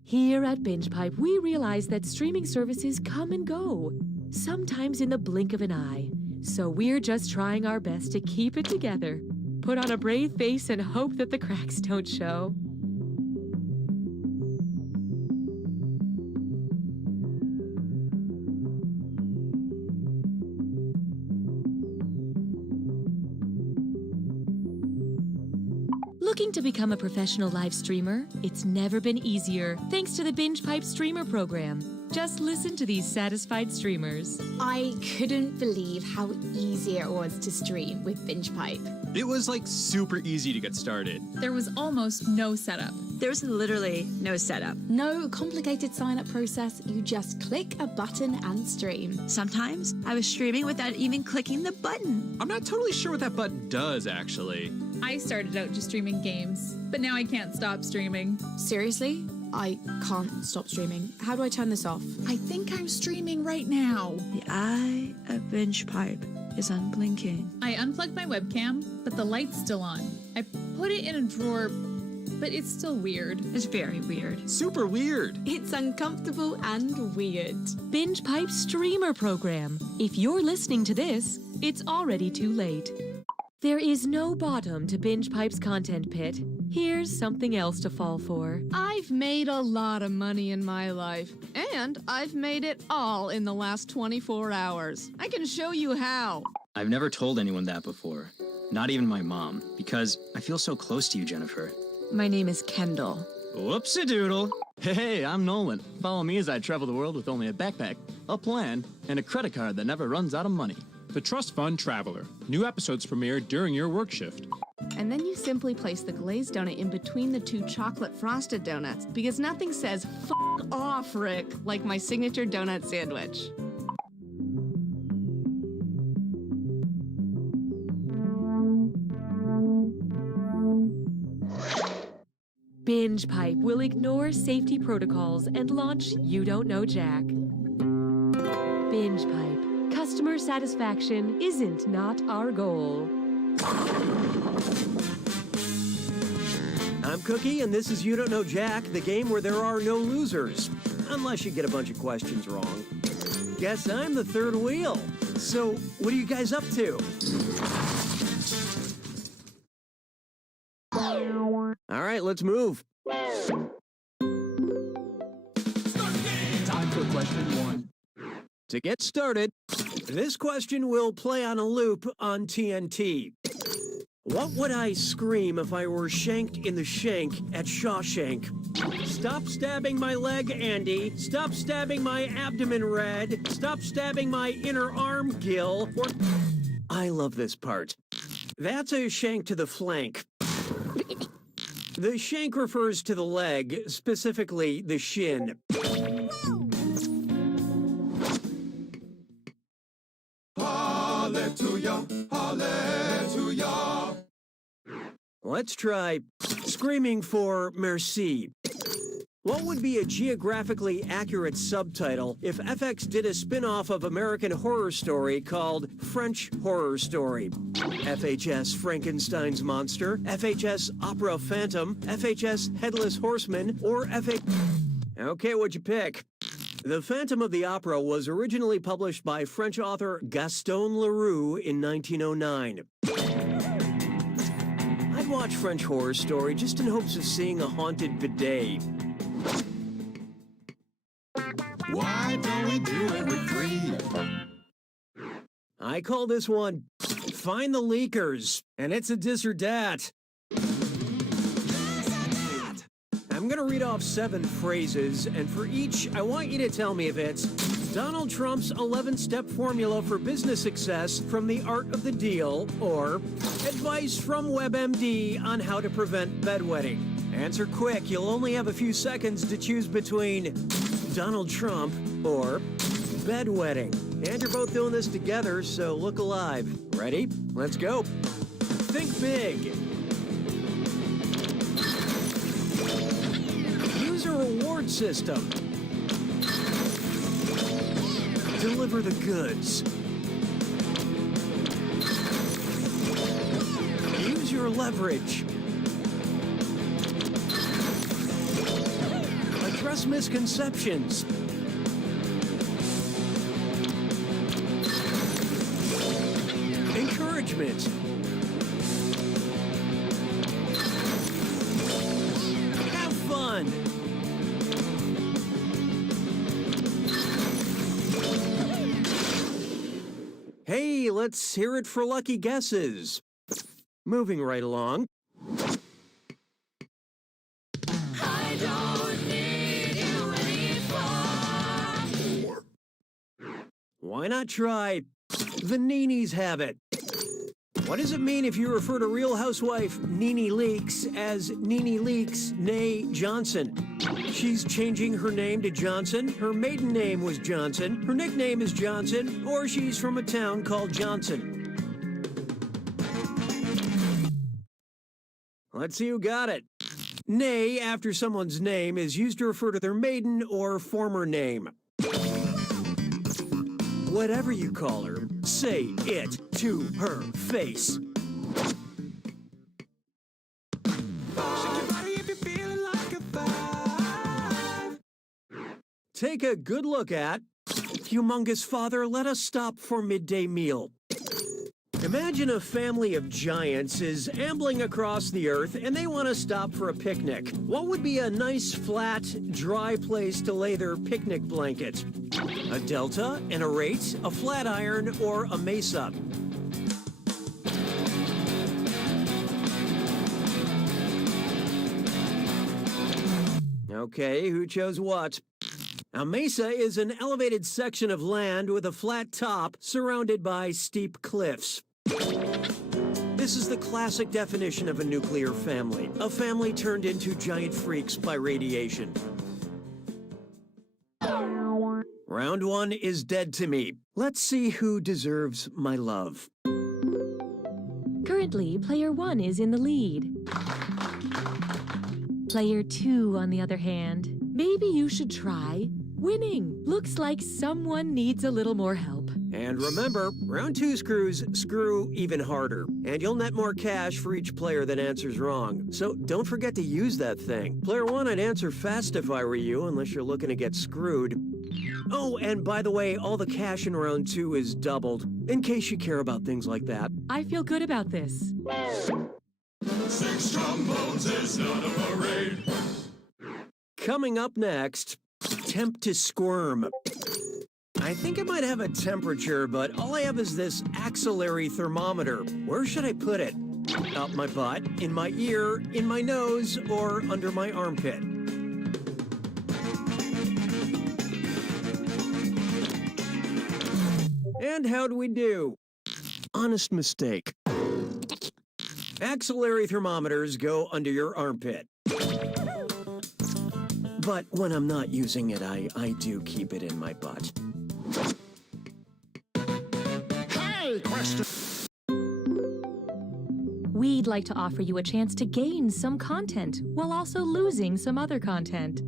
Here at Binge Pipe, we realize that streaming services come and go, sometimes in the blink of an eye. So we're just trying our best to keep it together. Put on a brave face and hope that the cracks don't show. Looking to become a professional live streamer? It's never been easier thanks to the Binge Pipe Streamer program. Just listen to these satisfied streamers. I couldn't believe how easy it was to stream with Binge Pipe. It was super easy to get started. There was almost no setup. There's literally no setup. No complicated sign-up process. You just click a button and stream. Sometimes I was streaming without even clicking the button. I'm not totally sure what that button does, actually. I started out just streaming games, but now I can't stop streaming. Seriously? I can't stop streaming. How do I turn this off? I think I'm streaming right now. The eye of Binge Pipe is unblinking. I unplugged my webcam, but the light's still on. I put it in a drawer, but it's still weird. It's very weird. Super weird. It's uncomfortable and weird. Binge Pipe Streamer program. If you're listening to this, it's already too late. There is no bottom to Binge Pipe's content pit. Here's something else to fall for. I've made a lot of money in my life, and I've made it all in the last 24 hours. I can show you how. I've never told anyone that before. Not even my mom, because I feel so close to you, Jennifer. My name is Kendall. Whoops-a-doodle. Hey, I'm Nolan. Follow me as I travel the world with only a backpack, a plan, and a credit card that never runs out of money. The Trust Fund Traveler. New episodes premiere during your work shift. And then you simply place the glazed donut in between the two chocolate frosted donuts, because nothing says "F off, Rick" like my signature donut sandwich. Binge Pipe will ignore safety protocols and launch You Don't Know Jack. Binge Pipe. Customer satisfaction isn't not our goal. I'm Cookie, and this is You Don't Know Jack, the game where there are no losers. Unless you get a bunch of questions wrong. Guess I'm the third wheel. So, what are you guys up to? All right, let's move. Time for question one. To get started, this question will play on a loop on TNT. What would I scream if I were shanked in the shank at Shawshank? Stop stabbing my leg, Andy. Stop stabbing my abdomen, Red. Stop stabbing my inner arm, Gil. Or... I love this part. That's a shank to the flank. The shank refers to the leg, specifically the shin. Hallelujah, hallelujah. Let's try screaming for merci. What would be a geographically accurate subtitle if FX did a spin-off of American Horror Story called French Horror Story? FHS Frankenstein's Monster, FHS Opera Phantom, FHS Headless Horseman, or Okay, what'd you pick? The Phantom of the Opera was originally published by French author Gaston Leroux in 1909. I'd watch French Horror Story just in hopes of seeing a haunted bidet. Why don't we do it with 3? I call this one Find the Leakers, and it's a dis or dat. I'm gonna read off 7 phrases, and for each, I want you to tell me if it's Donald Trump's 11-step formula for business success from The Art of the Deal, or advice from WebMD on how to prevent bedwetting. Answer quick, you'll only have a few seconds to choose between Donald Trump or bedwetting. And you're both doing this together, so look alive. Ready? Let's go. Think big. Use a reward system. Deliver the goods. Use your leverage. Address misconceptions. Encouragement. Have fun. Hey, let's hear it for lucky guesses. Moving right along. I don't need you anymore. Why not try the Nene's Habit? What does it mean if you refer to Real Housewife Nene Leakes as Nene Leakes, nay Johnson? She's changing her name to Johnson. Her maiden name was Johnson. Her nickname is Johnson, or she's from a town called Johnson. Let's see who got it. Nay after someone's name is used to refer to their maiden or former name. Whatever you call her, say it to her face. Take a good look at Humongous Father, let us stop for midday meal. Imagine a family of giants is ambling across the earth and they want to stop for a picnic. What would be a nice, flat, dry place to lay their picnic blanket? A delta, an arete, a flat iron, or a mesa? Okay, who chose what? A mesa is an elevated section of land with a flat top surrounded by steep cliffs. This is the classic definition of a nuclear family. A family turned into giant freaks by radiation. Round 1 is dead to me. Let's see who deserves my love. Currently, player 1 is in the lead. Player 2, on the other hand, maybe you should try winning. Looks like someone needs a little more help. And remember, round 2 screws screw even harder. And you'll net more cash for each player that answers wrong. So don't forget to use that thing. Player 1, I'd answer fast if I were you, unless you're looking to get screwed. Oh, and by the way, all the cash in round 2 is doubled, in case you care about things like that. I feel good about this. 6 trombones is not a parade. Coming up next, Tempt to Squirm. I think I might have a temperature, but all I have is this axillary thermometer. Where should I put it? Up my butt, in my ear, in my nose, or under my armpit? And how'd we do? Honest mistake. Axillary thermometers go under your armpit. But when I'm not using it, I do keep it in my butt. Hey, question. We'd like to offer you a chance to gain some content while also losing some other content.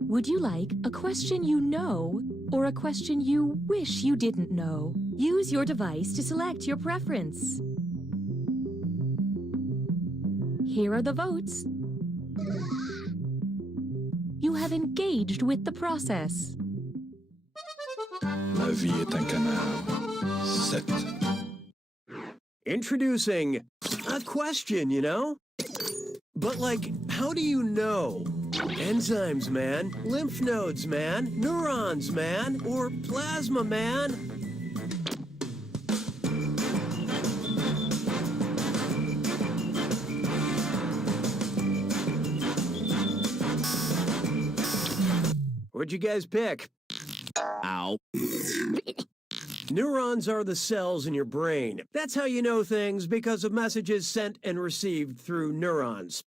Would you like a question you know or a question you wish you didn't know? Use your device to select your preference. Here are the votes. You have engaged with the process. La vie est un canard. 7. Introducing a question, you know? But like, how do you know? Enzymes, man. Lymph nodes, man. Neurons, man. Or plasma, man. What'd you guys pick? Ow. Neurons are the cells in your brain. That's how you know things, because of messages sent and received through neurons.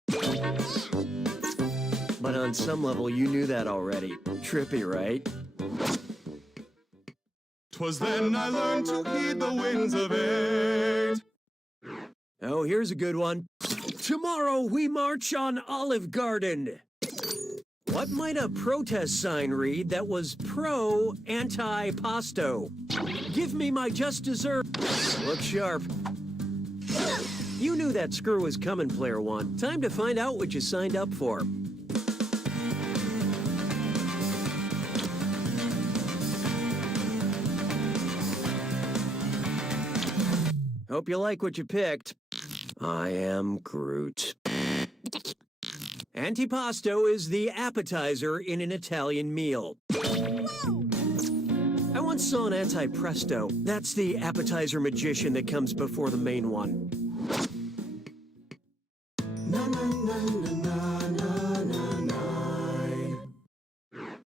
But on some level, you knew that already. Trippy, right? 'Twas then I learned to heed the winds of age. Oh, here's a good one. Tomorrow we march on Olive Garden. What might a protest sign read that was pro-anti-pasto? Give me my just dessert. Look sharp. You knew that screw was coming, Player One. Time to find out what you signed up for. Hope you like what you picked. I am Groot. Antipasto is the appetizer in an Italian meal. I once saw an antipresto. That's the appetizer magician that comes before the main one.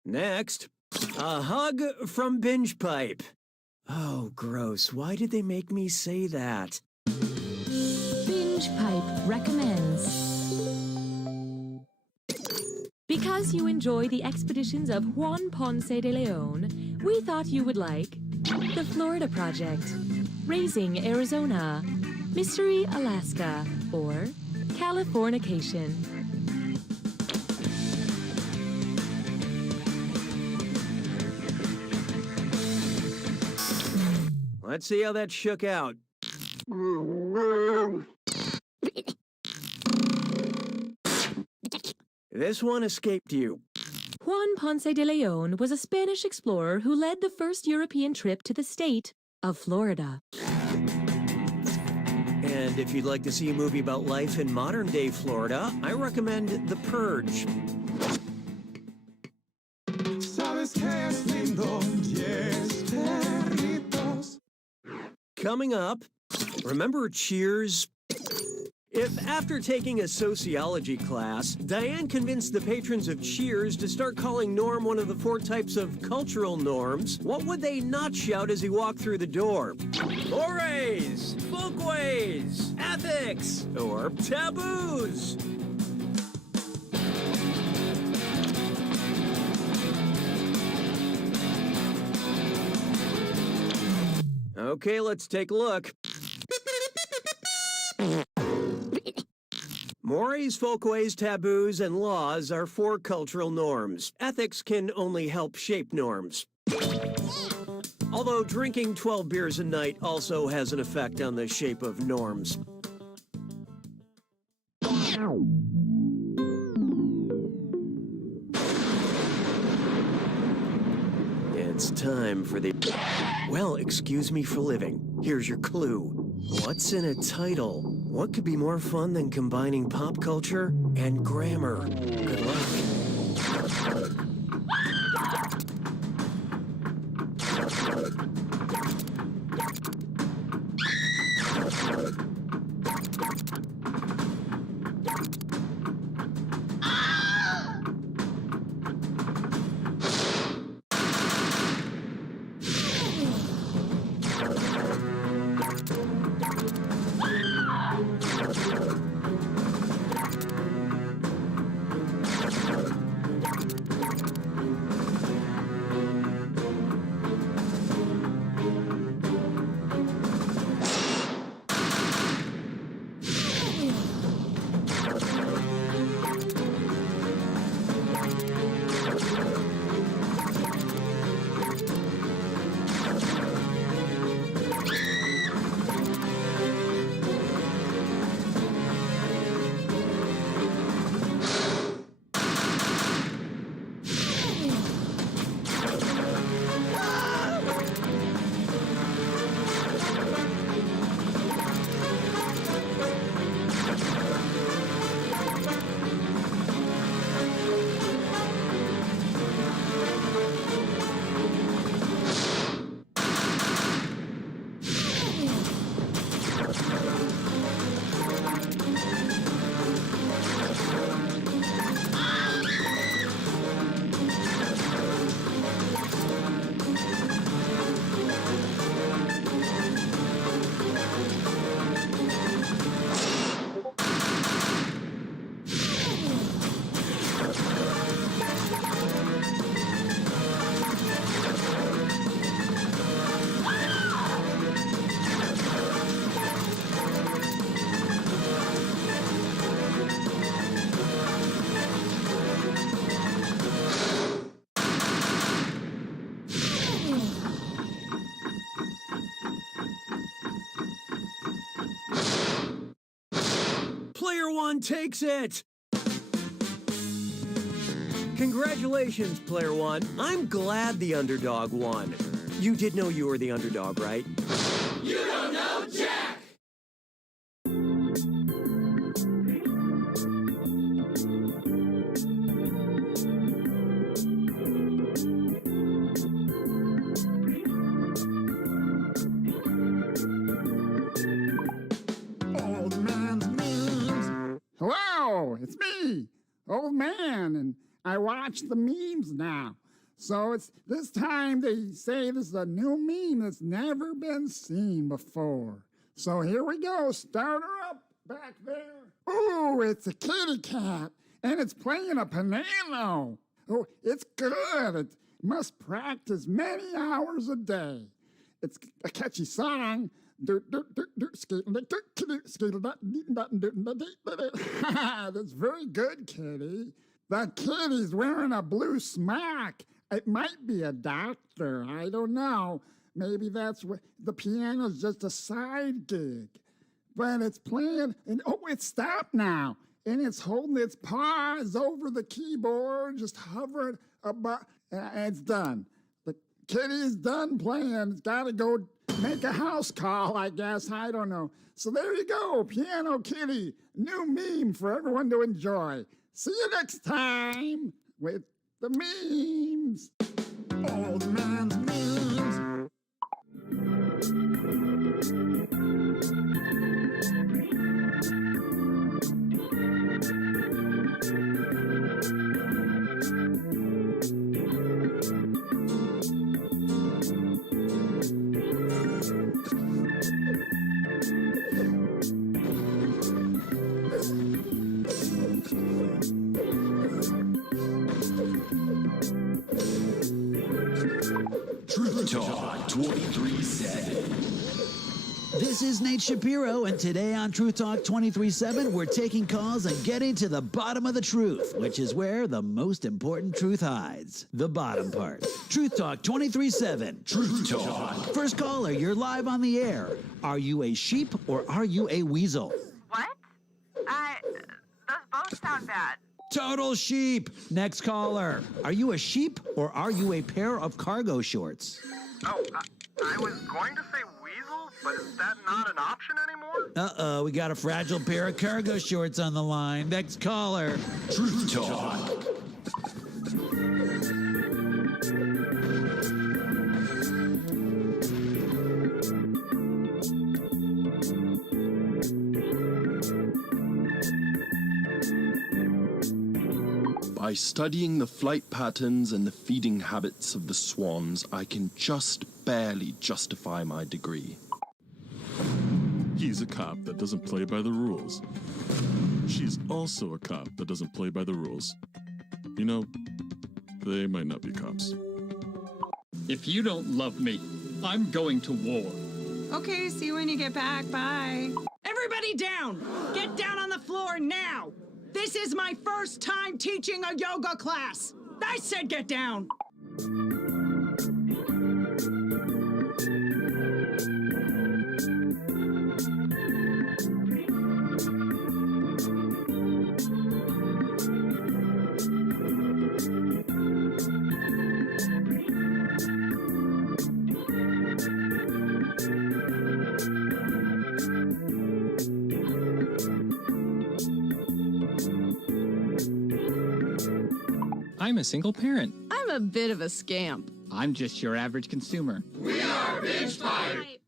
Next, a hug from Binge Pipe. Oh, gross. Why did they make me say that? Binge Pipe recommends. Because you enjoy the expeditions of Juan Ponce de Leon, we thought you would like The Florida Project, Raising Arizona, Mystery Alaska, or Californication. Let's see how that shook out. This one escaped you. Juan Ponce de Leon was a Spanish explorer who led the first European trip to the state of Florida. And if you'd like to see a movie about life in modern-day Florida, I recommend The Purge. Coming up, remember Cheers? If after taking a sociology class, Diane convinced the patrons of Cheers to start calling Norm one of the 4 types of cultural norms, what would they not shout as he walked through the door? Mores, folkways, ethics, or taboos? Okay, let's take a look. Mores, folkways, taboos, and laws are 4 cultural norms. Ethics can only help shape norms. Although drinking 12 beers a night also has an effect on the shape of norms. It's time for the... Well, excuse me for living. Here's your clue. What's in a title? What could be more fun than combining pop culture and grammar? Good luck. Player one takes it! Congratulations, Player one. I'm glad the underdog won. You did know you were the underdog, right? You don't know Jack! Old Man's Memes. Hello, it's me, Old Man, and I watch the memes now. So it's this time they say this is a new meme that's never been seen before. So here we go. Start her up back there. Ooh, it's a kitty cat, and it's playing a piano. Oh, it's good. It must practice many hours a day. It's a catchy song. That's very good, kitty. The kitty's wearing a blue smock. It might be a doctor. I don't know. Maybe that's what the piano's just a side gig. But it's playing, and oh, it stopped now. And it's holding its paws over the keyboard, just hovering about, and it's done. The kitty is done playing. It's got to go make a house call, I guess. I don't know. So there you go, Piano Kitty. New meme for everyone to enjoy. See you next time with the memes. Old Man's Memes. Truth Talk 23/7. This is Nate Shapiro, and today on Truth Talk 23/7, we're taking calls and getting to the bottom of the truth, which is where the most important truth hides. The bottom part. Truth Talk 23/7. Truth Talk. First caller, you're live on the air. Are you a sheep or are you a weasel? What? Those both sound bad. Total sheep. Next caller. Are you a sheep or are you a pair of cargo shorts? Oh, I was going to say weasel, but is that not an option anymore? Uh-oh, we got a fragile pair of cargo shorts on the line. Next caller. Truth Talk. By studying the flight patterns and the feeding habits of the swans, I can just barely justify my degree. He's a cop that doesn't play by the rules. She's also a cop that doesn't play by the rules. You know, they might not be cops. If you don't love me, I'm going to war. Okay, see you when you get back. Bye. Everybody down! Get down on the floor now! This is my first time teaching a yoga class! I said get down! I'm a single parent. I'm a bit of a scamp. I'm just your average consumer. We are Binge Pipe.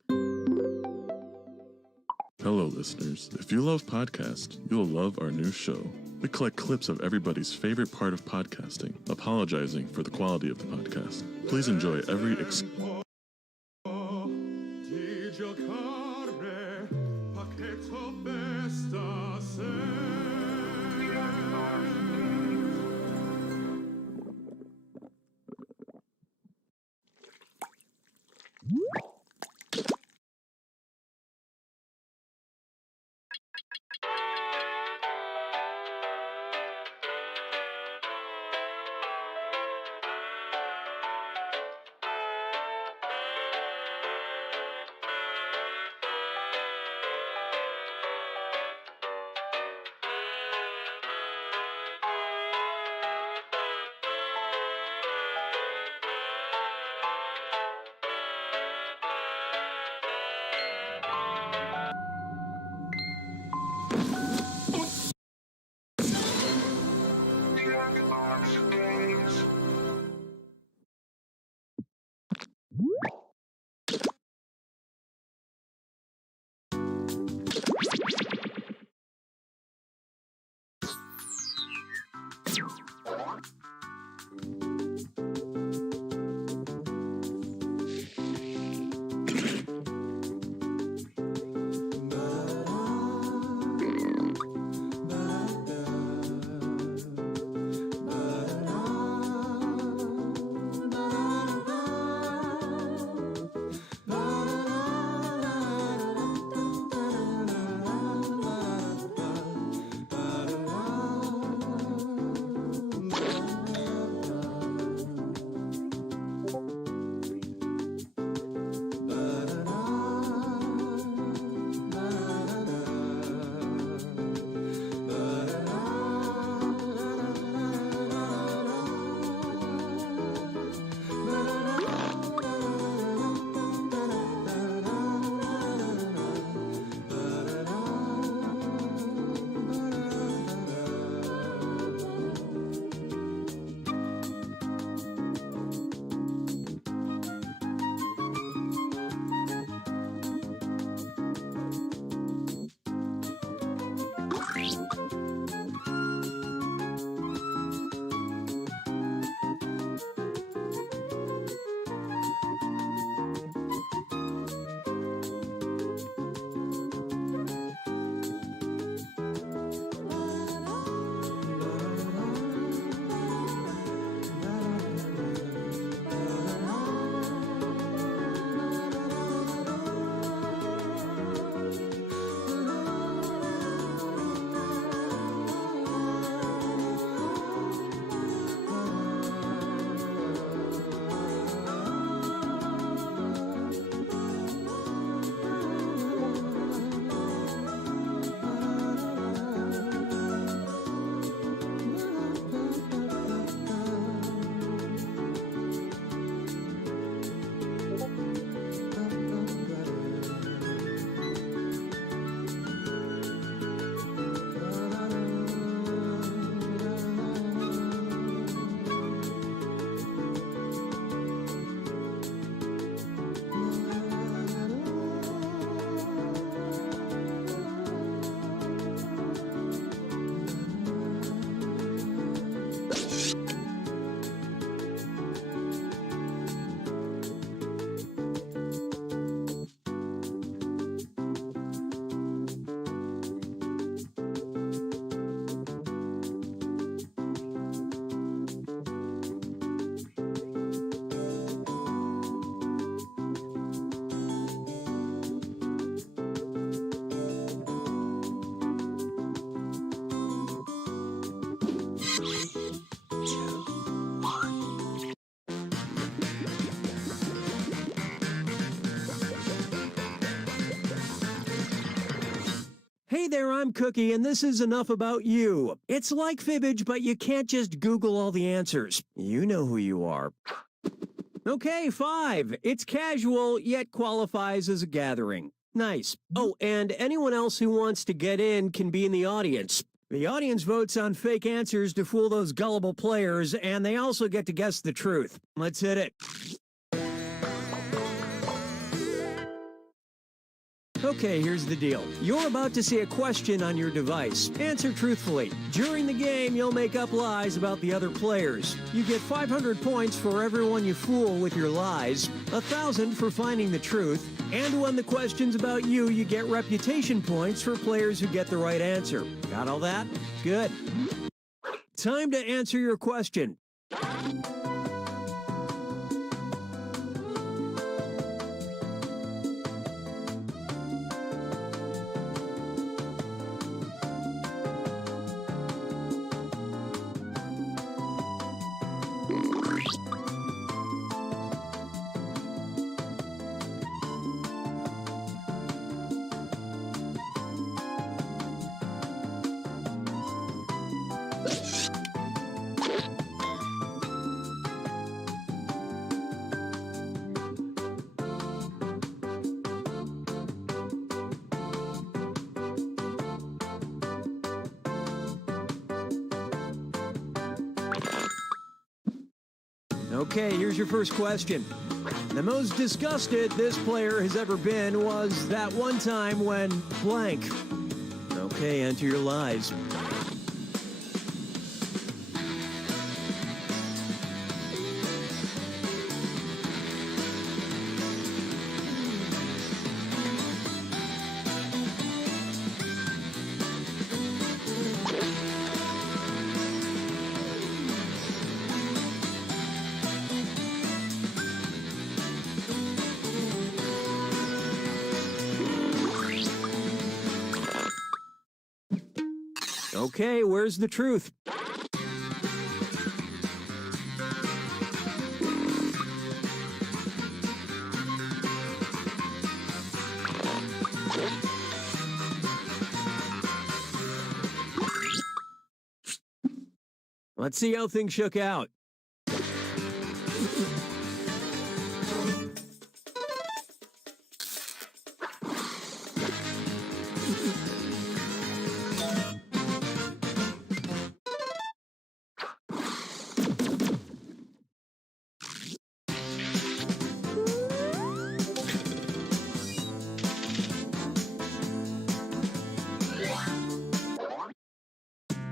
Hello, listeners. If you love podcasts, you'll love our new show. We collect clips of everybody's favorite part of podcasting, apologizing for the quality of the podcast. Please enjoy every Hey there, I'm Cookie, and this is Enough About You. It's like Fibbage, but you can't just Google all the answers. You know who you are. Okay, 5. It's casual, yet qualifies as a gathering. Nice. Oh, and anyone else who wants to get in can be in the audience. The audience votes on fake answers to fool those gullible players, and they also get to guess the truth. Let's hit it. Okay, here's the deal. You're about to see a question on your device. Answer truthfully. During the game, you'll make up lies about the other players. You get 500 points for everyone you fool with your lies, 1,000 for finding the truth, and when the question's about you, you get reputation points for players who get the right answer. Got all that? Good. Time to answer your question. Okay, here's your first question. The most disgusted this player has ever been was that one time when blank. Okay, enter your lies. Okay, where's the truth? Let's see how things shook out.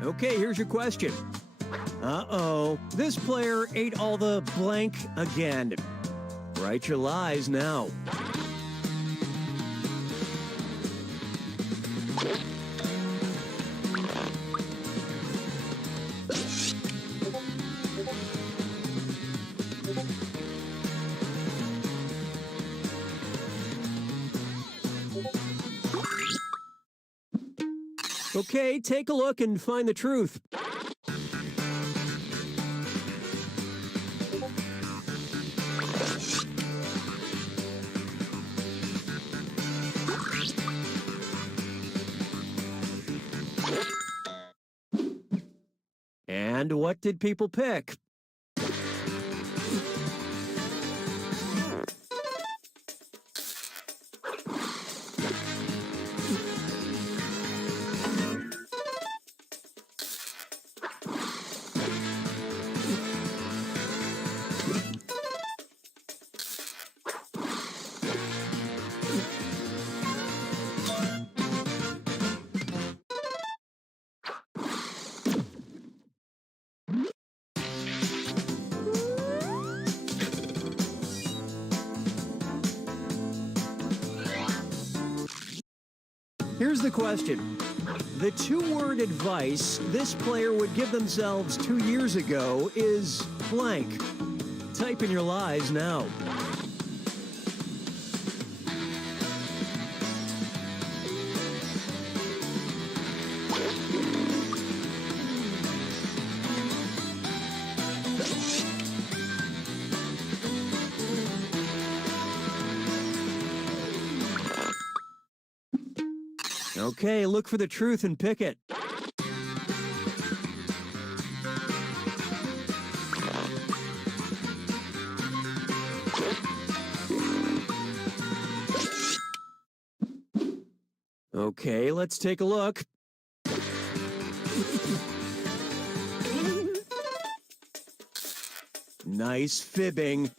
Okay, here's your question. Uh-oh, this player ate all the blank again. Write your lies now. Okay, take a look and find the truth. And what did people pick? Here's the question. The two-word advice this player would give themselves 2 years ago is blank. Type in your lies now. Okay, look for the truth and pick it. Okay, let's take a look. Nice fibbing.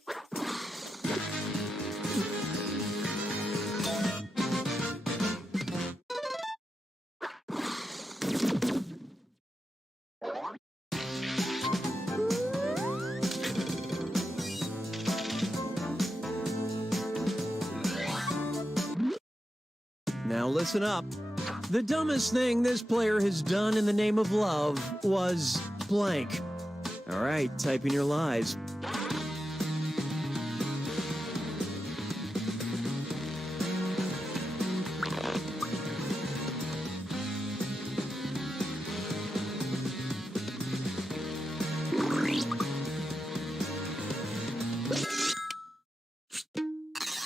Now listen up. The dumbest thing this player has done in the name of love was blank. All right, type in your lies.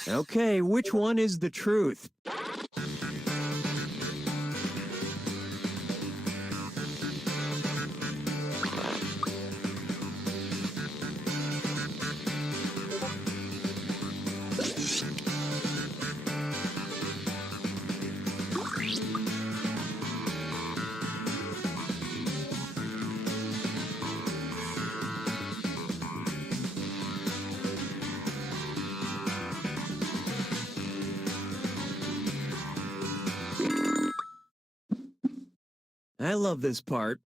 Okay, which one is the truth? I love this part.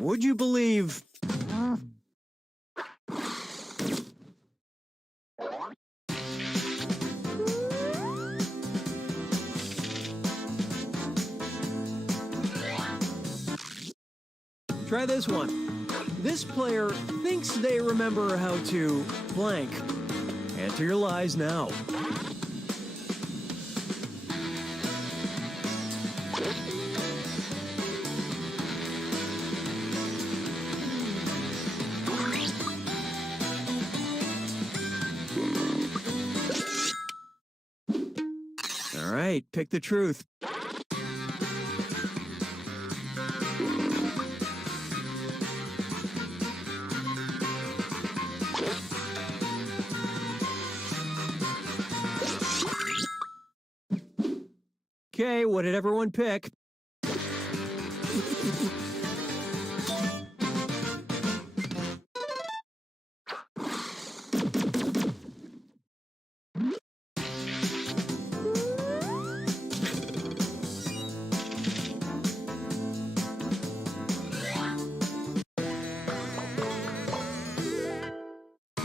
Would you believe? Try this one. This player thinks they remember how to blank. Enter your lies now. All right, pick the truth. Okay, what did everyone pick?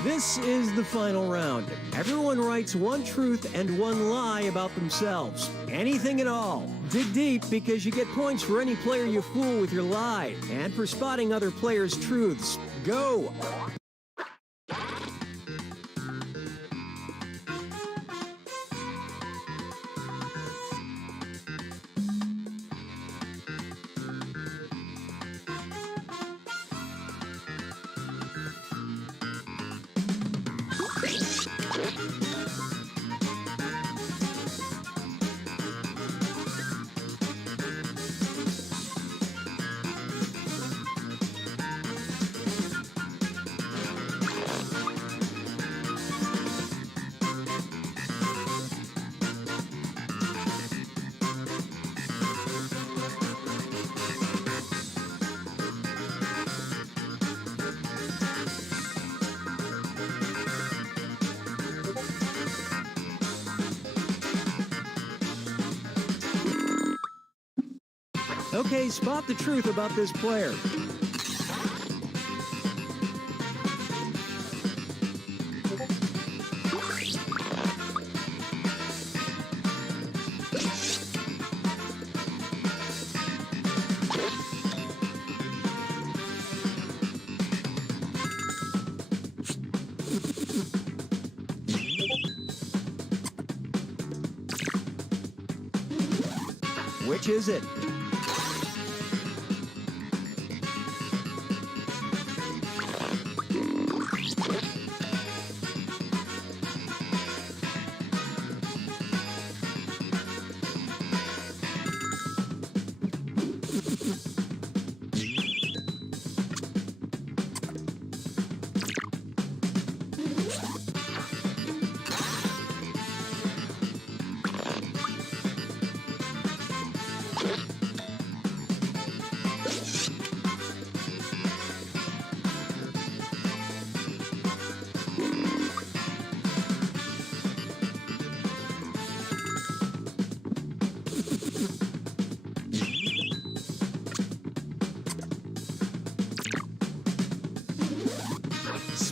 This is the final round. Everyone writes one truth and one lie about themselves. Anything at all. Dig deep because you get points for any player you fool with your lie and for spotting other players' truths. Go! Okay, spot the truth about this player. Which is it?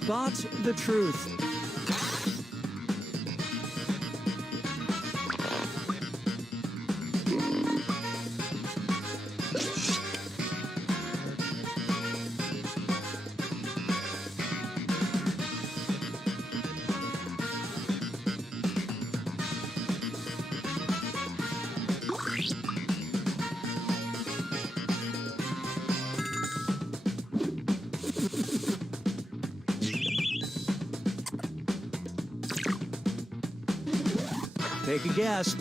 Spot the truth. Take a guess.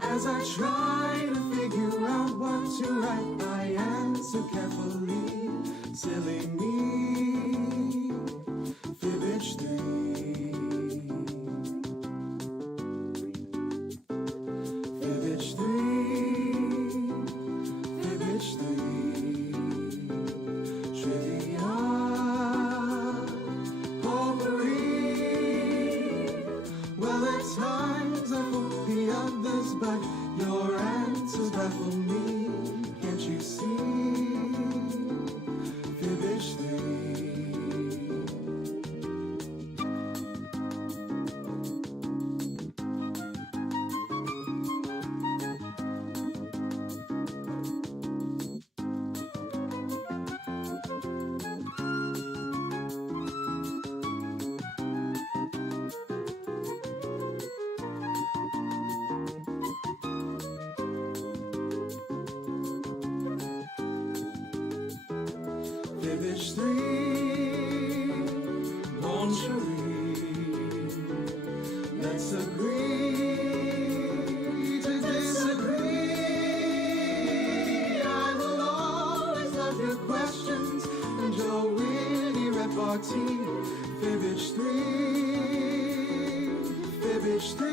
As I try to figure out what to write, I answer carefully. Silly me, fibbage 3. Fibbage 3, fibbage 3. Trivia, potpourri. Well, at times I fool the others, but your answers baffle me. Can't you see? Fibbage 3. Fibbage 3, mon chéri. Let's agree to disagree. I will always love your questions and your witty repartee. Fibbage 3, fibbage 3,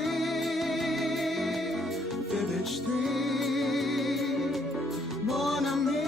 fibbage 3, mon ami.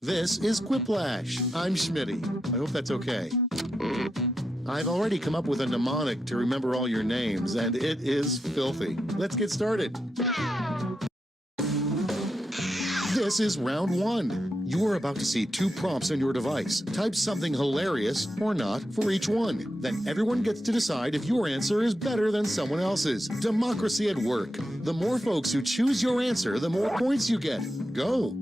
This is Quiplash. I'm Schmitty. I hope that's okay. I've already come up with a mnemonic to remember all your names, and it is filthy. Let's get started. This is round one. You are about to see two prompts on your device. Type something hilarious or not for each one. Then everyone gets to decide if your answer is better than someone else's. Democracy at work. The more folks who choose your answer, the more points you get. Go.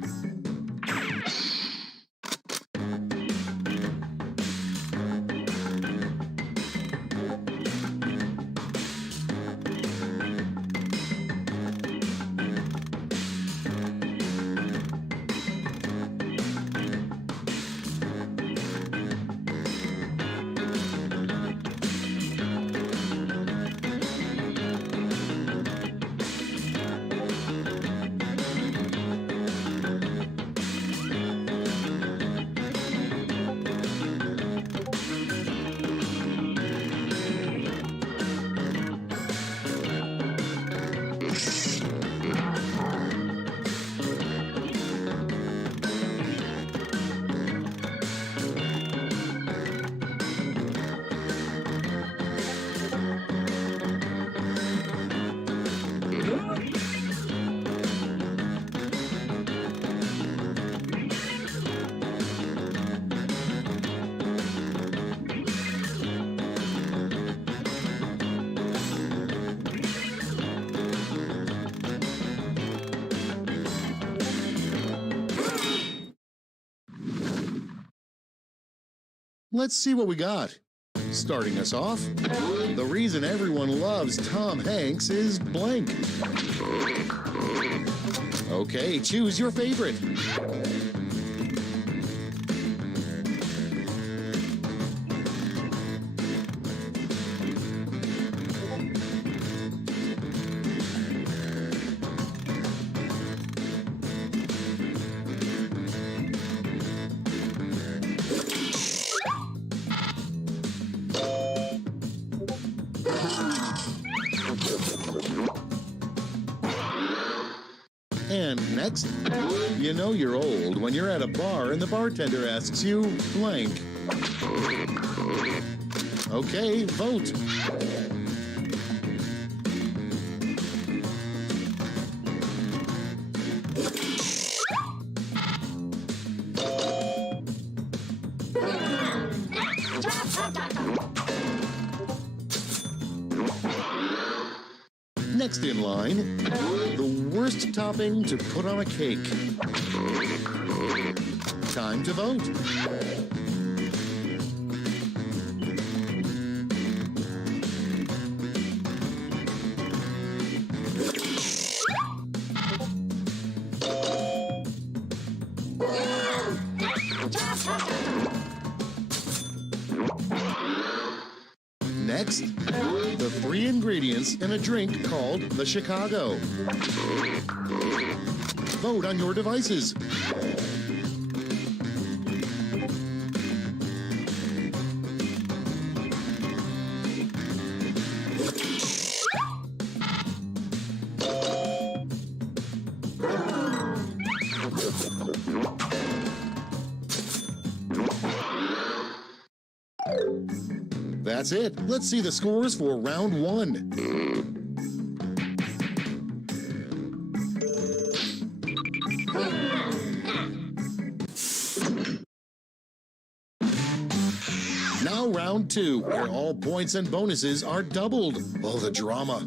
Let's see what we got. Starting us off, the reason everyone loves Tom Hanks is blank. Okay, choose your favorite. And next, you know you're old when you're at a bar and the bartender asks you blank. Okay, vote. Next in line, the worst topping to put on a cake. Time to vote. Next, the 3 ingredients in a drink called the Chicago. Vote on your devices. That's it. Let's see the scores for round 1. Now round 2, where all points and bonuses are doubled. Oh, the drama.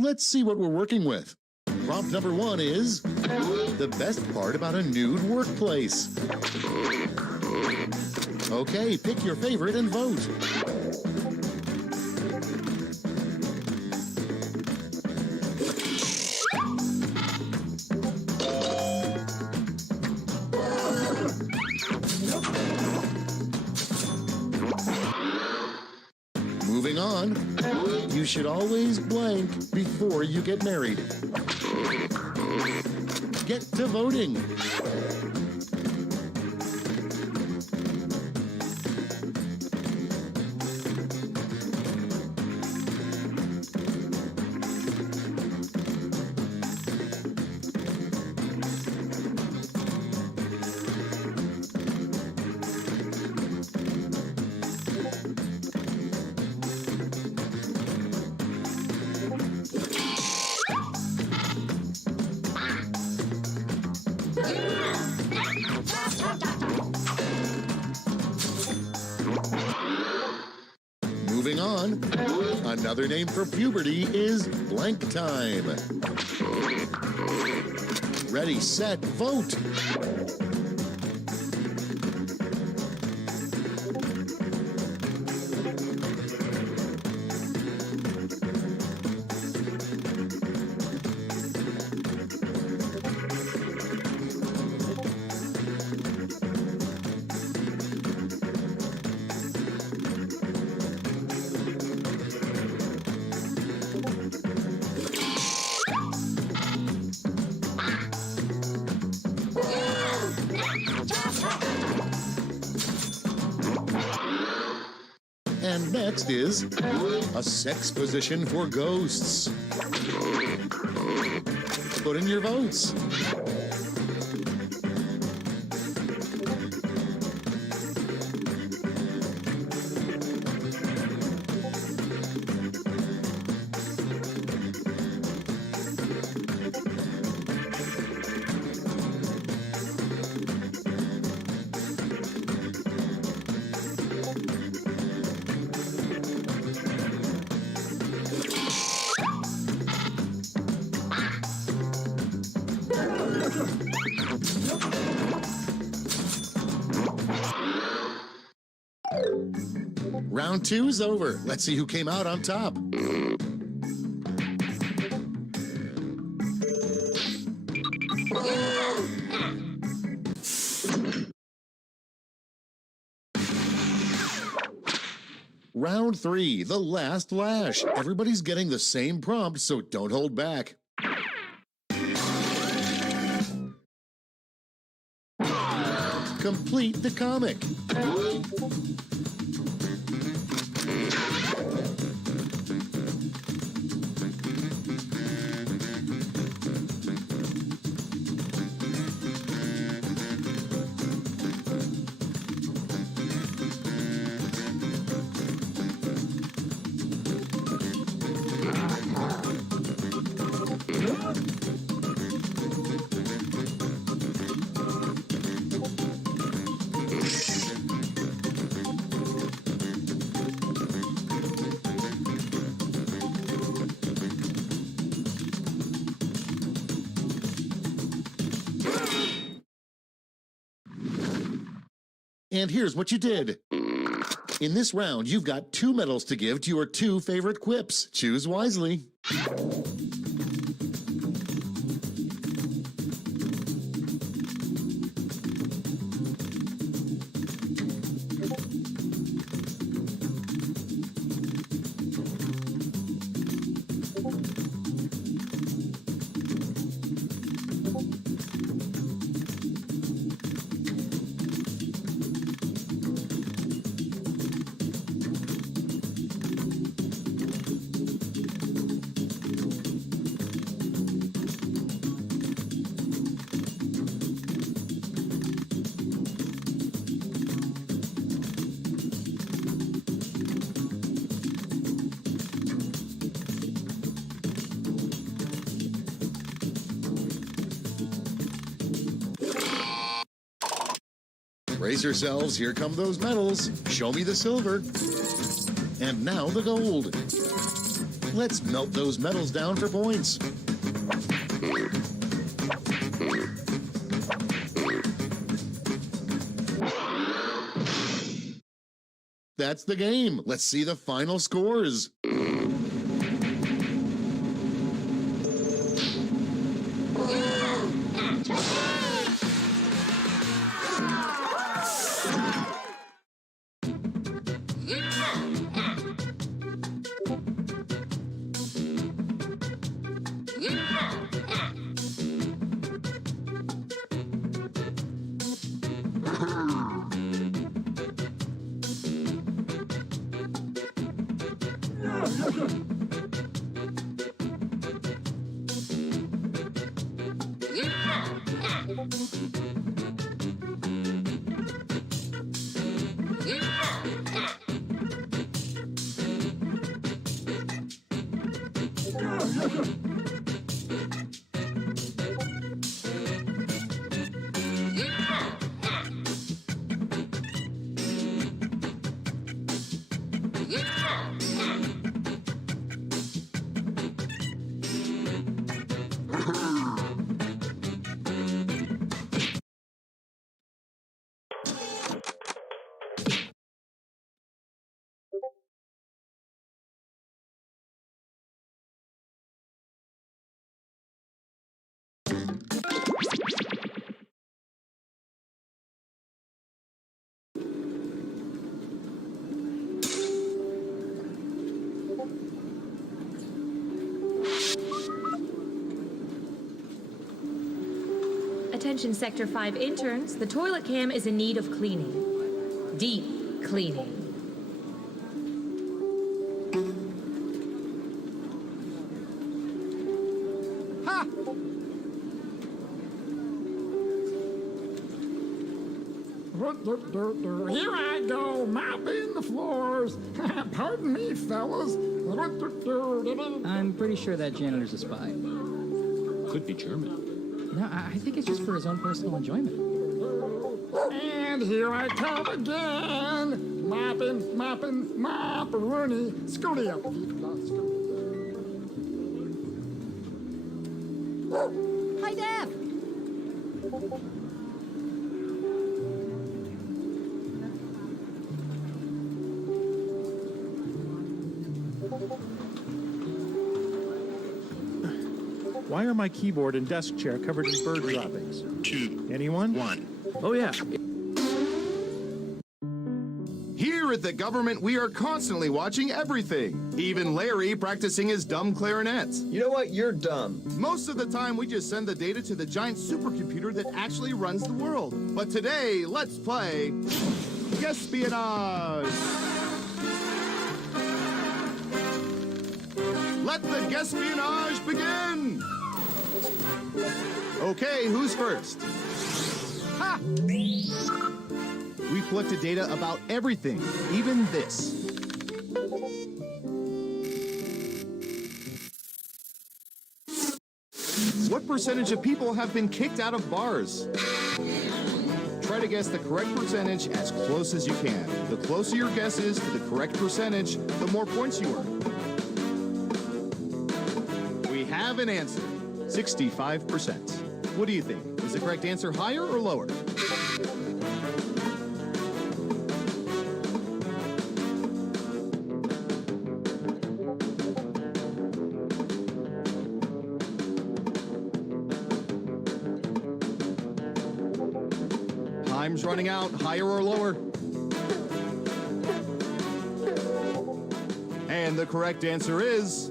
Let's see what we're working with. Prompt number 1 is the best part about a nude workplace. Okay, pick your favorite and vote. Moving on, you should always blank before you get married. Get to voting. Moving on, another name for puberty is blank time. Ready, set, vote. And next is a sex position for ghosts. Put in your votes. Round 2 is over. Let's see who came out on top. Round 3, the last lash. Everybody's getting the same prompt, so don't hold back. Complete the comic. And here's what you did. In this round, you've got 2 medals to give to your 2 favorite quips. Choose wisely. Brace yourselves, here come those medals. Show me the silver. And now the gold. Let's melt those medals down for points. That's the game. Let's see the final scores. Attention Sector 5 interns, the toilet cam is in need of cleaning. Deep cleaning. Ha! Here I go, mopping the floors. Pardon me, fellas. I'm pretty sure that janitor's a spy. Could be German. No, I think it's just for his own personal enjoyment. And here I come again. Mopping, mop-a-rooney. Scooty up. Hi, Deb. Why are my keyboard and desk chair covered in bird droppings? 2, Anyone? 1. Oh, yeah. Here at the government, we are constantly watching everything. Even Larry practicing his dumb clarinet. You know what? You're dumb. Most of the time, we just send the data to the giant supercomputer that actually runs the world. But today, let's play Guespionage. Let the Guespionage begin! Okay, who's first? Ha! We collected data about everything, even this. What percentage of people have been kicked out of bars? Try to guess the correct percentage as close as you can. The closer your guess is to the correct percentage, the more points you earn. We have an answer, 65%. What do you think? Is the correct answer higher or lower? Time's running out, higher or lower? And the correct answer is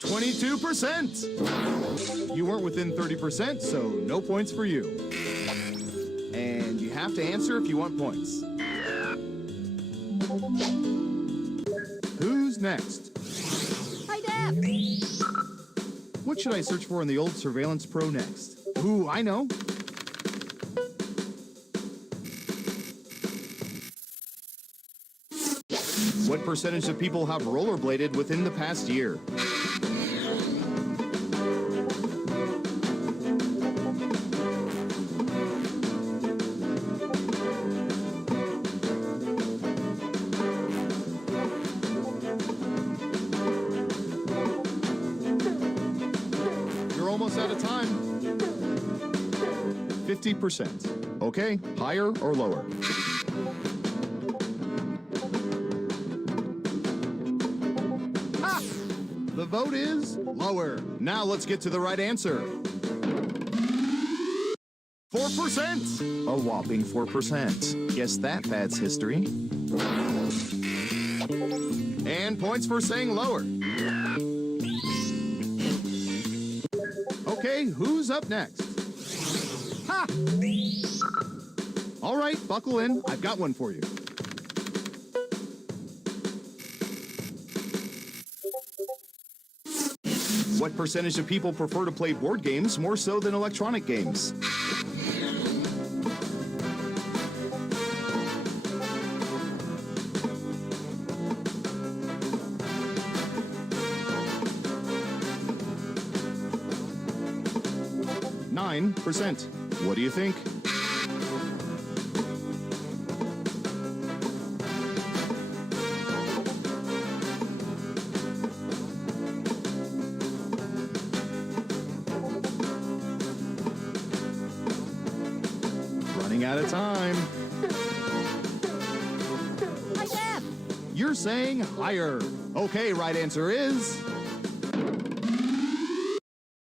22%. You weren't within 30%, so no points for you. And you have to answer if you want points. Who's next? Hi, Dad. What should I search for in the old Surveillance Pro next? Ooh, I know. What percentage of people have rollerbladed within the past year? You're almost out of time. 50%. Okay, higher or lower? The vote is lower. Now let's get to the right answer. 4%. A whopping 4%. Guess that's history. And points for saying lower. Okay, who's up next? Ha! All right, buckle in. I've got one for you. What percentage of people prefer to play board games more so than electronic games? %. What do you think? Running out of time. Hi, Dad. You're saying higher. Okay, right answer is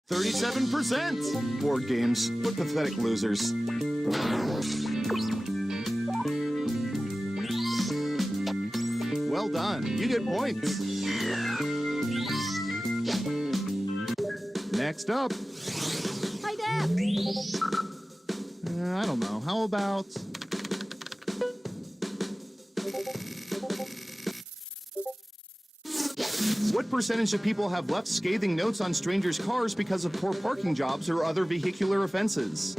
37%. Board games. What pathetic losers. Well done. You get points. Next up. Hi, Dad. I don't know. How about... What percentage of people have left scathing notes on strangers' cars because of poor parking jobs or other vehicular offenses?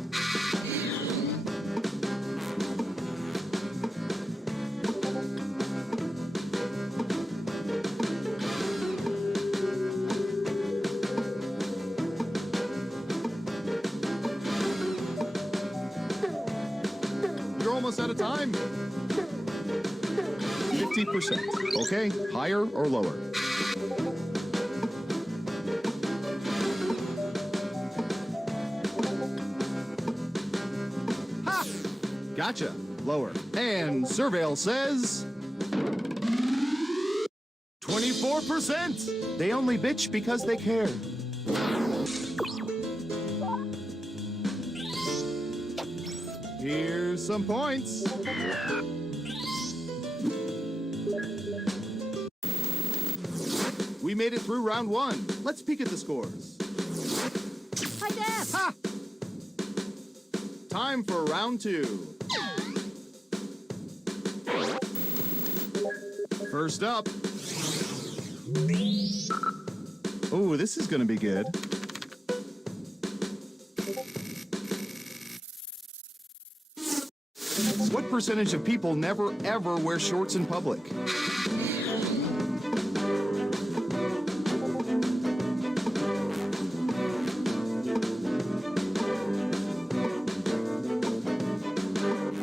You're almost out of time. 50%. Okay, higher or lower? Ha! Gotcha. Lower. And Surveil says 20%. 24%. They only bitch because they care. Here's some points. We made it through round one. Let's peek at the scores. Hi, Dad. Ha! Time for round two. First up. Oh, this is gonna be good. What percentage of people never ever wear shorts in public?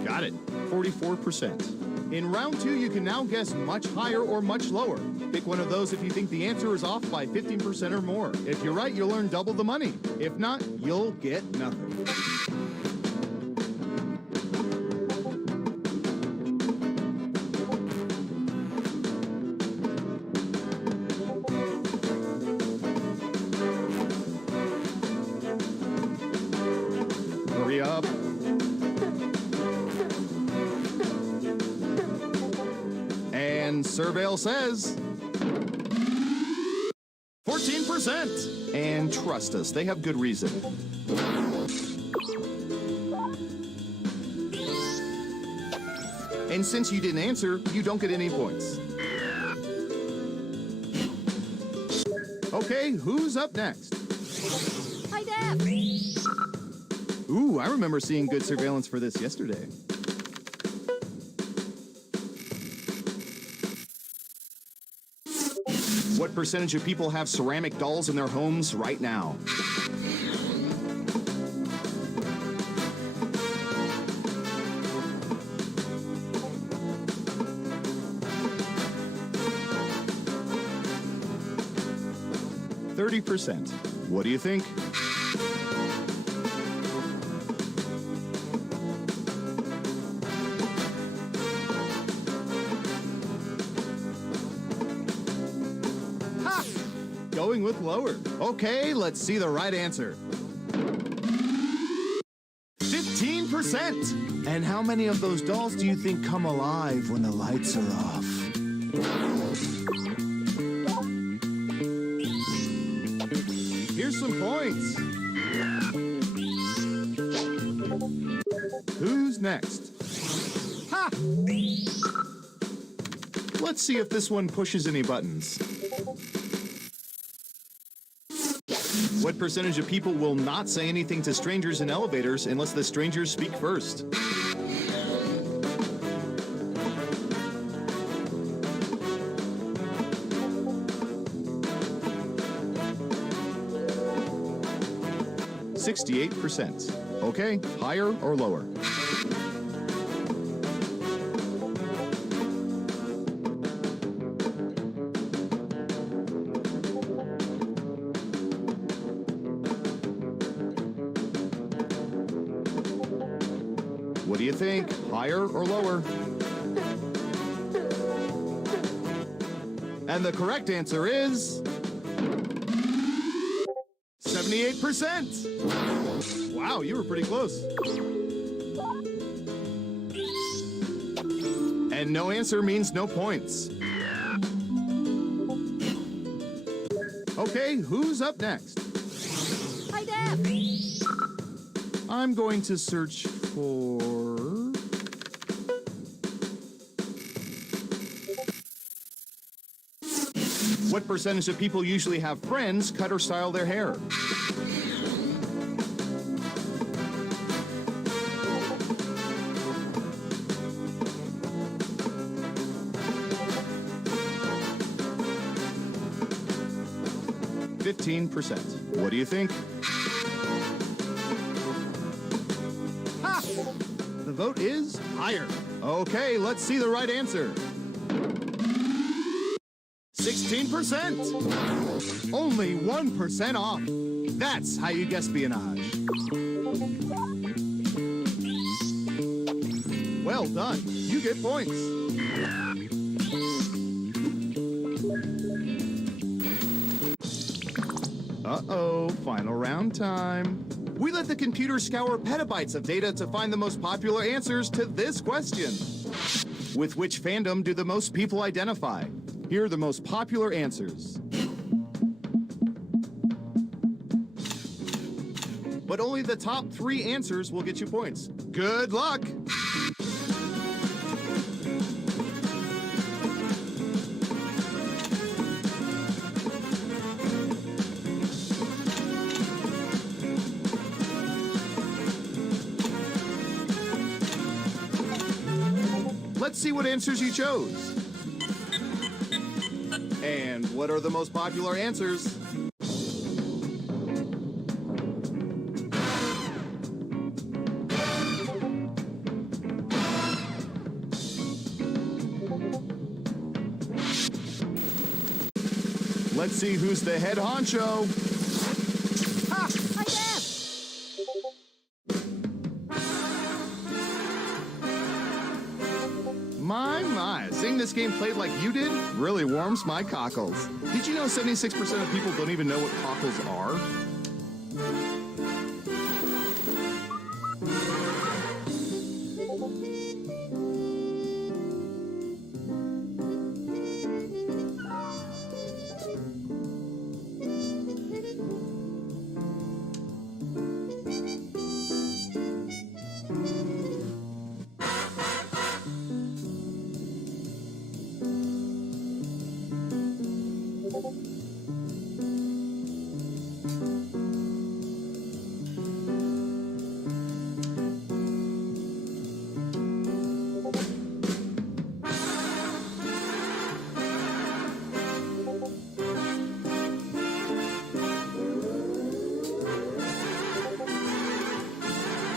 Got it, 44%. In round two, you can now guess much higher or much lower. Pick one of those if you think the answer is off by 15% or more. If you're right, you'll earn double the money. If not, you'll get nothing. Hurry up. And Surveil says 14%. And trust us, they have good reason. And since you didn't answer, you don't get any points. Okay, who's up next? Hi, Dad. Ooh, I remember seeing good surveillance for this yesterday. What percentage of people have ceramic dolls in their homes right now? %. What do you think? Ha! Going with lower. Okay, let's see the right answer. 15%. And how many of those dolls do you think come alive when the lights are off? Here's some points. Who's next? Ha! Let's see if this one pushes any buttons. What percentage of people will not say anything to strangers in elevators unless the strangers speak first? %. Okay, higher or lower? What do you think? Higher or lower? And the correct answer is 78%. Wow, you were pretty close. And no answer means no points. Okay, who's up next? Hi, Dad. I'm going to search for... What percentage of people usually have friends cut or style their hair? %. What do you think? Ha! The vote is higher. Okay, let's see the right answer. 16%. Only 1% off. That's how you guess espionage. Well done. You get points. Uh-oh, final round time. We let the computer scour petabytes of data to find the most popular answers to this question. With which fandom do the most people identify? Here are the most popular answers. But only the top 3 answers will get you points. Good luck! Let's see what answers you chose. And what are the most popular answers? Let's see who's the head honcho. Ha! Hi, Dad! My, seeing this game played like you did really warms my cockles. Did you know 76% of people don't even know what cockles are?